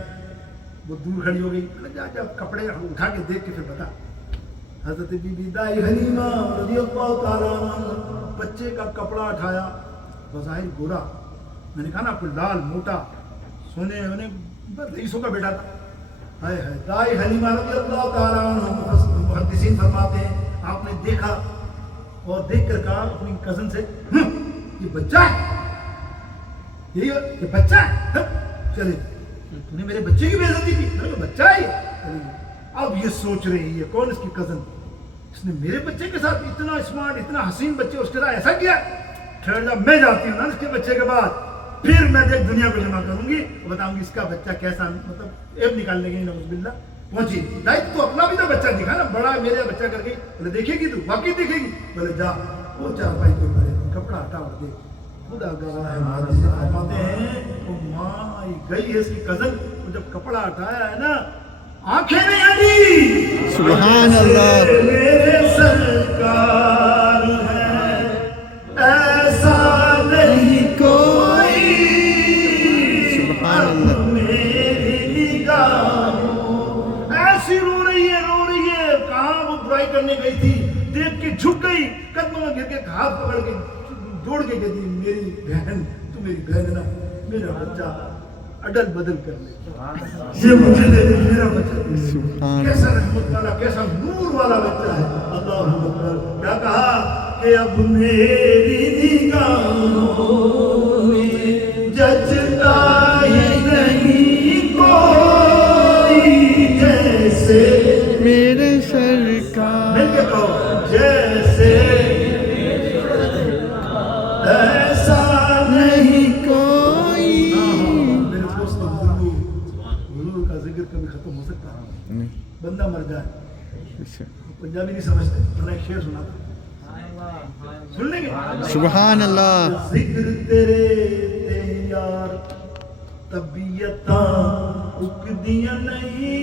वो दूर खड़ी हो गई, जा जा कपड़े उठा के देख के फिर बता। हजरत बीबी दाई हलीमा रज़ियल्लाहु ताला अन्हा बच्चे का कपड़ा उठाया, बज़ाहिर गोरा, मैंने कहा ना आपको लाल मोटा, सोने होने रईसों का बेटा था। हाय हाय, दाई हलीमा रज़ियल्लाहु ताला अन्हा मुहद्दिसीन फरमाते हैं, आपने देखा और देख कर कहा अपनी कजन से, ये बच्चा है, ये बच्चा है, चले तूने मेरे बच्चे की बेइज्जती की, मेरा बच्चा है ये। अब ये सोच रही है कौन इसकी कजन, इसने मेरे बच्चे के साथ इतना स्मार्ट, इतना हसीन बच्चे उसके साथ ऐसा किया। ठहर जा, मैं जाती हूँ ना इसके बच्चे के बाद, फिर मैं देख दुनिया को जमा करूंगी, बताऊंगी इसका बच्चा कैसा, मतलब एब निकाल लेंगे नौज़ुबिल्लाह। पहुंची, दाई तो अपना भी तो बच्चा दिखा ना, बड़ा मेरा बच्चा करके। बोले देखेगी तू, वाकई देखेगी। बोले जा वो चारपाई के ऊपर कपड़ा हटा और देख, खुदा गवाह है, फरमाते हैं वो माँ गई है इसकी कजन, वो जब कपड़ा हटाया है ना, आंखें नहीं हटी। सुभान अल्लाह, मेरे सरकार है ऐसा नहीं कोई, सुभान अल्लाह, मेरी निगाहों ऐसी रो रही है कहाँ वो बुराई करने गई थी, देख के झुक गई, कदमों में गिर के हाथ पकड़ के जोड़ के कहती मेरी बहन, तू मेरी बहन ना, मेरा बच्चा अदल बदल कर ले, ये मुझे दे दे, मेरा बच्चा। सुभान कैसा रहमत वाला, कैसा नूर वाला बच्चा है। अल्लाह अकबर। क्या कहा कि अब मेरी निगाहों में जचता ही नहीं कोई, जैसे मेरे सरकार, मिलके कहो जैसे ऐसा नहीं कोई। मेरे दोस्तों, हुजूर का जिक्र कभी खत्म हो सकता है? बंदा मर जाए, पंजाबी नहीं समझते, मैंने एक शेर सुना था, सुन लेंगे? सुभान अल्लाह, जिक्र तेरे ते यार तबीयता उकदियां नहीं।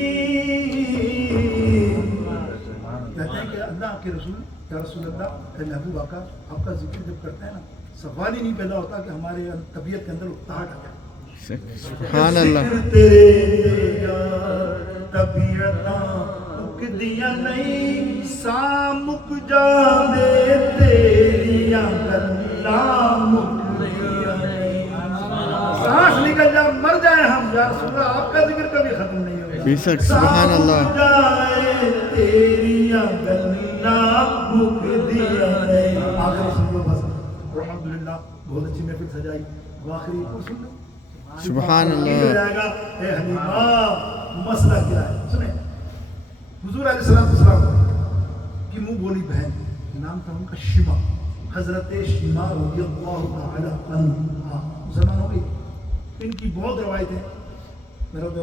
कहते हैं कि अल्लाह के रसूल, या रसूल अल्लाह, महबूब आका, आपका जिक्र जब करते हैं ना, सवाल ही नहीं पैदा होता कि हमारे तबीयत के अंदर उकताहट आ जाए। सुभान अल्लाह, तेरे तबीयता उकदियां नहीं, सामुक जाने तेरियां गल्लां मुकदियां नहीं। सांस निकल जा, मर जाए हम, या रसूल अल्लाह आपका जिक्र कभी खत्म नहीं होगा। बेशक, सुभान अल्लाह, जाए तेरियां गल्लां मुख दिया नहीं। आखिरी सुन लो बस, अल्हम्दुलिल्लाह बहुत अच्छी महफिल सजाई, आखिरी को सुन लो। सुभान ये अल्लाह। हो जाएगा ए हलीमा मसला क्या है सुने। हुजूर अलैहिस्सलाम की मुंह बोली बहन, नाम था उनका शिमा, हजरत शिमा रज़ियल्लाहु तआला अन्हा। मुसलमान हो गई। इनकी बहुत रवायत है। मेरा तो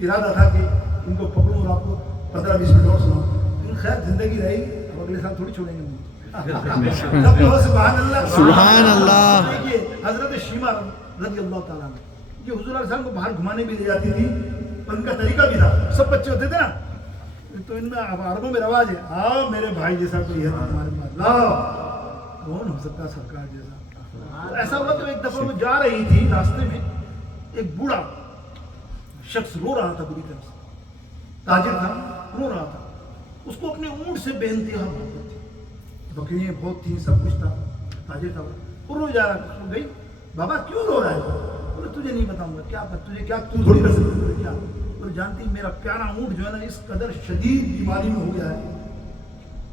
इरादा था कि इनको पकड़ूं और आपको 15-20 मिनट और सुनाऊं, लेकिन खैर जिंदगी रही, अब अगले साल थोड़ी छोड़ेंगे मुझे। सुभान अल्लाह, सुभान अल्लाह। देखिए हजरत शिमा रज़ियल्लाहु तआला अन्हा, ये हुजूर अलैहिस्सलाम को बाहर घुमाने भी ले जाती थी, और उनका तरीका भी था। सब बच्चे होते थे ना, तो इनमें अरबों में रवाज है, आओ मेरे भाई जैसा कोई है तुम्हारे पास, लाओ। कौन हो सकता सरकार जैसा? तो ऐसा हुआ तो एक दफा वो जा रही थी, रास्ते में एक बूढ़ा शख्स रो रहा था बुरी तरह से, ताजिर था, रो रहा था। उसको अपने ऊंट से बेइंतहा मोहब्बत थी, बकरियां बहुत थी, सब कुछ था, ताजिर था वो रो जा रहा था। तो गई, बाबा क्यों रो रहा है? बोले तुझे नहीं बताऊंगा, क्या तुझे क्या, तू थोड़ी कर सकती है क्या? और जानती मेरा प्यारा ऊंट जो है ना इस कदर शदीद बीमारी में हो गया है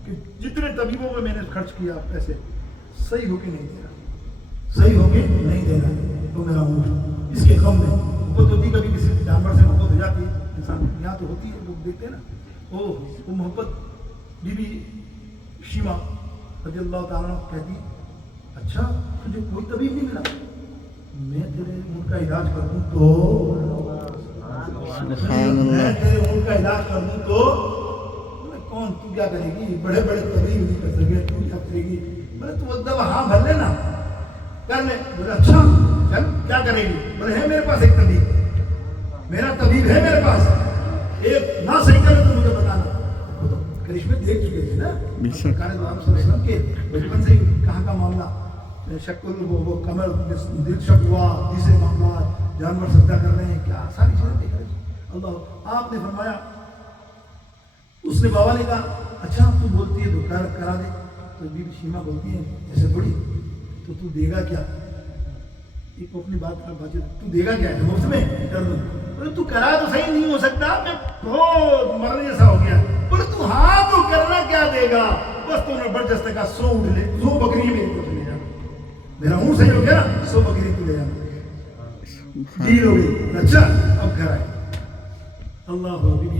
कि जितने तबीबों में मैंने खर्च किया पैसे, सही होके नहीं दे रहा, सही होके नहीं दे रहा। तो मेरा ऊंट इसके गम में मोहब्बत होती, कभी किसी जानवर से मोहब्बत हो जाती है इंसान, यहाँ तो होती है, लोग देखते हैं ना। ओह वो मोहब्बत बीबी शिमा रज़ियल्लाहु ताला अन्हा कहती, अच्छा तुझे कोई तबीब नहीं मिला? मैं तेरे ऊँट का इलाज कर दूँ तो, मैं तेरे ऊँट का इलाज कर दूँ तो? कौन, तू क्या करेगी? बड़े बड़े तबीब नहीं कर सके, तू क्या करेगी? बोले तू एक दफा हाँ भर लेना, कर ले। बोले अच्छा चल क्या करेगी? बोले है मेरे पास एक तबीब, मेरा तबीब है मेरे पास, एक ना सही करे तो मुझे बताना। वो तो करिश्मे देख चुके थे ना सरकार के बचपन से ही। कहाँ का मामला, शक्ल वो कमर दिल शक हुआ, तीसरे मामला जानवर सजदा कर रहे हैं, क्या सारी चीजें देख रहे हैं। अल्लाह आपने फरमाया, उसने बाबा ने कहा अच्छा तू बोलती है तो करा दे। तो बीबी शिमा बोलती है ऐसे थोड़ी, तो तू देगा क्या? एक अपनी बात कर, तू देगा क्या है मुफ्त में कर दूं? बोले तू करा तो सही, नहीं हो सकता, मैं बहुत मरने जैसा हो गया। बोले तू हाँ तो करना क्या देगा? बस तूने जबरदस्त का 100 उठ ले, 100 बकरी मेरी को ले जा, मेरा ऊँट सही हो गया ना, 100 बकरी तू ले जाना, डील हो गई। अच्छा अब घर आए, अल्लाह बीबी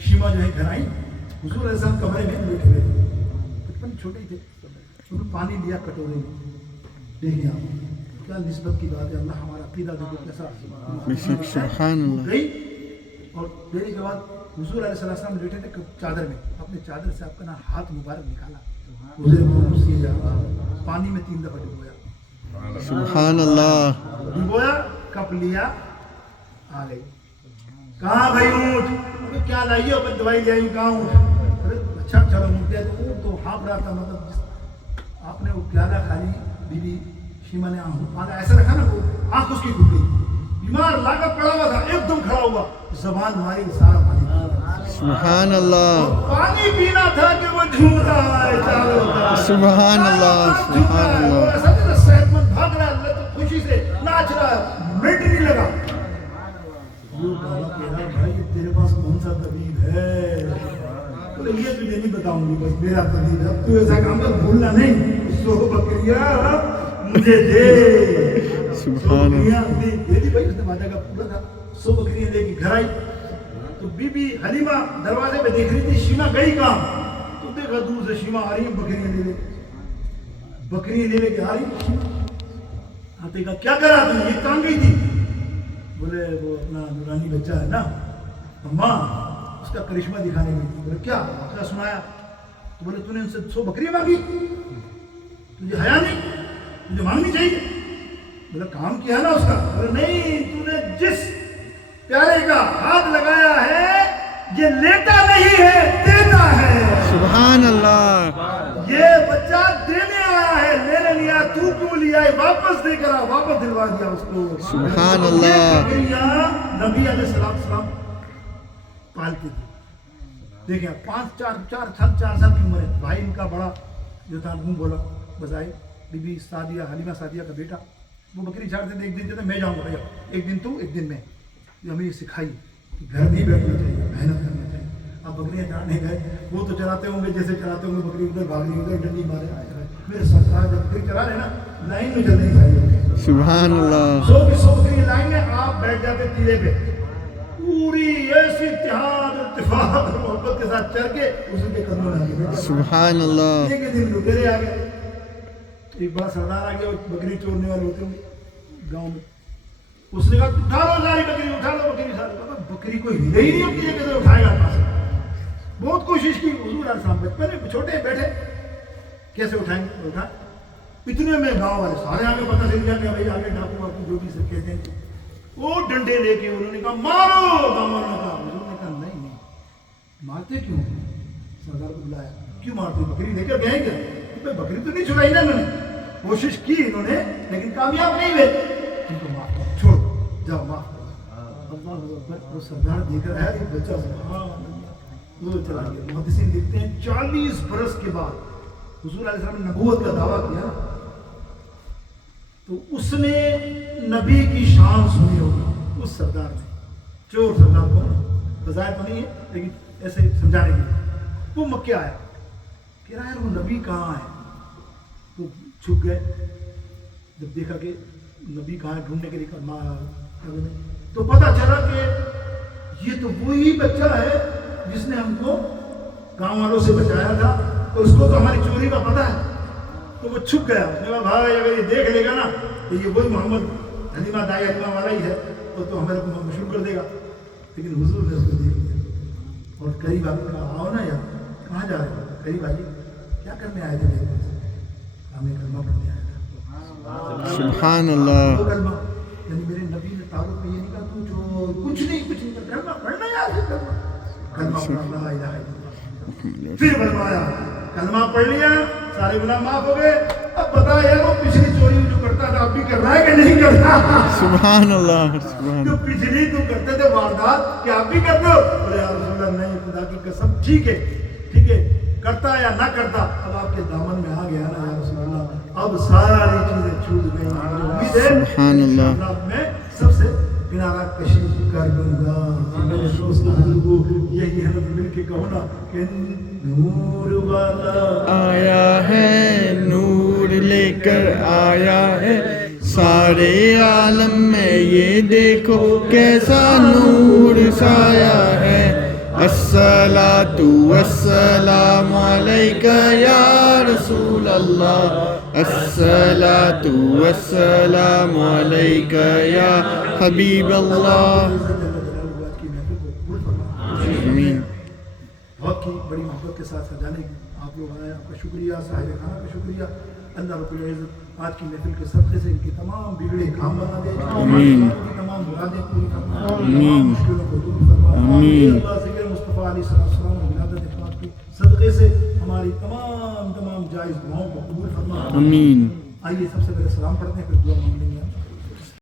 शिमा जो है घर आई, हुजूर अलैहिस्सलाम कमरे में बैठे हुए थे, बचपन छोटे थे, उन्होंने पानी लिया कटोरे में। देखिए आप क्या निस्बत की बात है, अल्लाह हमारा अकीदा देखो कैसा सुभान अल्लाह। गई और देने के बाद हुजूर अलैहिस्सलाम बैठे थे चादर में, अपने चादर से आपका ना हाथ मुबारक निकाला, पानी में 3 दफा डुबोया, सुभान अल्लाह। डुबोया, कप लिया, आ गई। कहाँ भाई ऊँट? क्या लाइए? अपन दवाई ले आई, कहाँ ऊँट? अरे अच्छा चलो ऊँट दिया, तो ऊँट तो हाँफ रहा था, मतलब आपने वो प्याला खाली, बीबी शिमा ने आँख ऐसा रखा ना, वो आँख उसकी खुल गई, बीमार लागत पड़ा हुआ था, एकदम खड़ा हुआ, जबान मारी, सारा पानी, सुभान अल्लाह। पानी पीना था कि वो झूम रहा है चारों तरफ, सुभान अल्लाह, सुभान अल्लाह। ऐसा नहीं सेहतमंद भाग रहा है, अल्लाह तो खुशी से नाच रहा है, मिनट नहीं लगा। बाबा कह रहा भाई तेरे पास कौन सा तबीब है? बोले ये तुझे नहीं बताऊंगी, बस मेरा तबीब है, अब तू ऐसा काम कर, भूलना नहीं, 100 बकरियां मुझे दे। सुभान अल्लाह। दे दी भाई, उसने वादा का पूरा था। 100 बकरियां लेके घर आई, तो बीबी हलीमा दरवाजे पे देख रही थी, शिमा गई काम, तो देखा दूर से शिमा आ रही है, बकरियां ले लेके आ रही। आते का क्या करा तुमने? ये काम गई थी? बोले वो अपना नूरानी बच्चा है ना अम्मा, उसका करिश्मा दिखाने गई थी। बोले क्या सुनाया? तो बोले तूने उनसे 100 बकरियां मांगी, तुझे हया नहीं, तुझे मांगनी चाहिए। बोले काम किया ना उसका? बोले नहीं, तूने जिस प्यारे का हाथ लगाया है ये लेता नहीं है, देता है। सुभान अल्लाह। ये बच्चा देने आया है, लेने नहीं आया। तू क्यों लिया है? वापस देकर आ, वापस दिलवा दिया उसको। सुभान अल्लाह। नबी अलैहिस्सलाम पालते थे। देखिए 4 साल की उम्र है। भाई इनका बड़ा जो था मुंह बोला, बजाए बीबी सादिया, हलीमा सादिया का बेटा, वो बकरी छाड़ते थे। एक दिन कहते मैं जाऊँगा भैया, एक दिन तू एक दिन मैं। ये हमें सिखाई कि घर भी बैठना चाहिए, मेहनत करना चाहिए। अब बकरियां चराने गए, वो तो चराते होंगे जैसे चराते होंगे, बकरी उधर भाग रही, उधर डंडी मारे आए हैं। मेरे सरकार जब बकरी चरा रहे ना, लाइन में चलनी चाहिए। सुभान अल्लाह। 100 की 100 बकरी लाइन में, आप बैठ जाते टीले पे, पूरी ऐसी इत्तेहाद इत्तेफाक और मोहब्बत के साथ चल के उसके कदमों में आ गए। सुभान अल्लाह। एक दिन लुटेरे आ गए, एक बड़ा सरदार आ गया, बकरी चोरने वाले होते होंगे गाँव में। उसने कहा उठा लो सारी बकरी, उठा लो बकरी सारी। बकरी कोई हिले ही नहीं, अपनी जगह से उठाएगा पास। बहुत कोशिश की, हुजूर अलैहि सलाम बचपन में छोटे बैठे, कैसे उठाएंगे, उठा। इतने में गांव वाले सारे आगे पता चल गया कि भाई आगे डाकू वाकू जो भी सब कहते हैं, वो डंडे लेके उन्होंने कहा मारो। गाँव वालों ने कहा, हुजूर ने कहा नहीं नहीं, मारते क्यों? सरदार को बुलाया, क्यों मारते? बकरी लेकर गए क्या? तो बकरी तो नहीं छुड़ाई ना इन्होंने, कोशिश की इन्होंने लेकिन कामयाब नहीं हुए, इनको माफ करो, छोड़ जाओ, माफ करो। वो सरदार देकर आया, एक बच्चा वो चला गया। मुहद्दिसीन लिखते हैं 40 बरस के बाद हुजूर अलैहि सलाम ने नबूवत का दावा किया, तो उसने नबी की शान सुनी होगी उस सरदार ने। चोर सरदार को बजाय तो नहीं है, लेकिन ऐसे समझाने के लिए वो मक्के आया, कह रहा है वो नबी कहाँ है? वो छुप गए, जब देखा कि नबी कहाँ है, ढूंढने के लिए तो पता चला कि ये तो वही बच्चा है जिसने हमको गांव वालों से बचाया था, तो उसको तो हमारी चोरी का पता है। तो वो छुप गया, उसने कहा भाई अगर ये देख लेगा ना तो ये वही मोहम्मद हलीमा दाई हलीमा वाला ही है, तो हमारे को मशहूर कर देगा। लेकिन हुजूर ने उसको देख लिया और करीब आके कहा, आओ ना यार, कहाँ जा रहे हो? करीब आइए, क्या करने आए थे मेरे पास? हमें कलमा पढ़ने आया था। सुभान अल्लाह। वो कलमा यानी मेरे नबी ने तारुफ में ये नहीं कहा तू जो कुछ नहीं कलमा पढ़ना यार, कलमा पढ़ना ला इलाहा इल्लल्लाह। फिर फरमाया कलमा पढ़ लिया, सारे गुनाह माफ हो गए। अब बता यार वो पिछली चोरी जो करता था अब भी कर रहा है कि नहीं करता? सुभान अल्लाह। सुभान। तो पिछली तुम करते थे वारदात, क्या आप भी करते हो? बोले यार रसूलुल्लाह नहीं, खुदा की कसम ठीक है, ठीक है, करता या ना करता, अब आपके दामन में आ गया ना या रसूलुल्लाह, अब सारी चीजें छूट गई। उम्मीद है सुभान अल्लाह। मैं सबसे किनारा कशी कर दूंगा। मेरे दोस्तों बुजुर्गों, यही है मिल के कहो ना कि नूर वाला आया है, नूर लेकर आया है, सारे आलम में ये देखो कैसा नूर छाया है। अस्सलातु वस्सलामु अलैका या रसूल अल्लाह, अस्सलातु वस्सलामु अलैका या हबीब अल्लाह। आमीन। बहुत की बड़ी मोहब्बत के साथ सजाने की आप लोग आए, आपका शुक्रिया, साहिब खाना का शुक्रिया। अल्लाह रब्बुल इज़्ज़त आज की महफिल के सदक़े से इनकी तमाम बिगड़े काम बना दे, आमीन। इनकी तमाम मुरादें पूरी फरमा, आमीन। मुश्किलों को दूर फरमा। आमीन। अल्लाह ज़िक्र मुस्तफ़ा अलैहिस्सलाम की विलादत इफ़ाक़ की सदक़े से हमारी तमाम जायज़ दुआओं को कबूल फरमा। आमीन। आइए सबसे पहले सलाम पढ़ते हैं, फिर दुआ मांग लेंगे।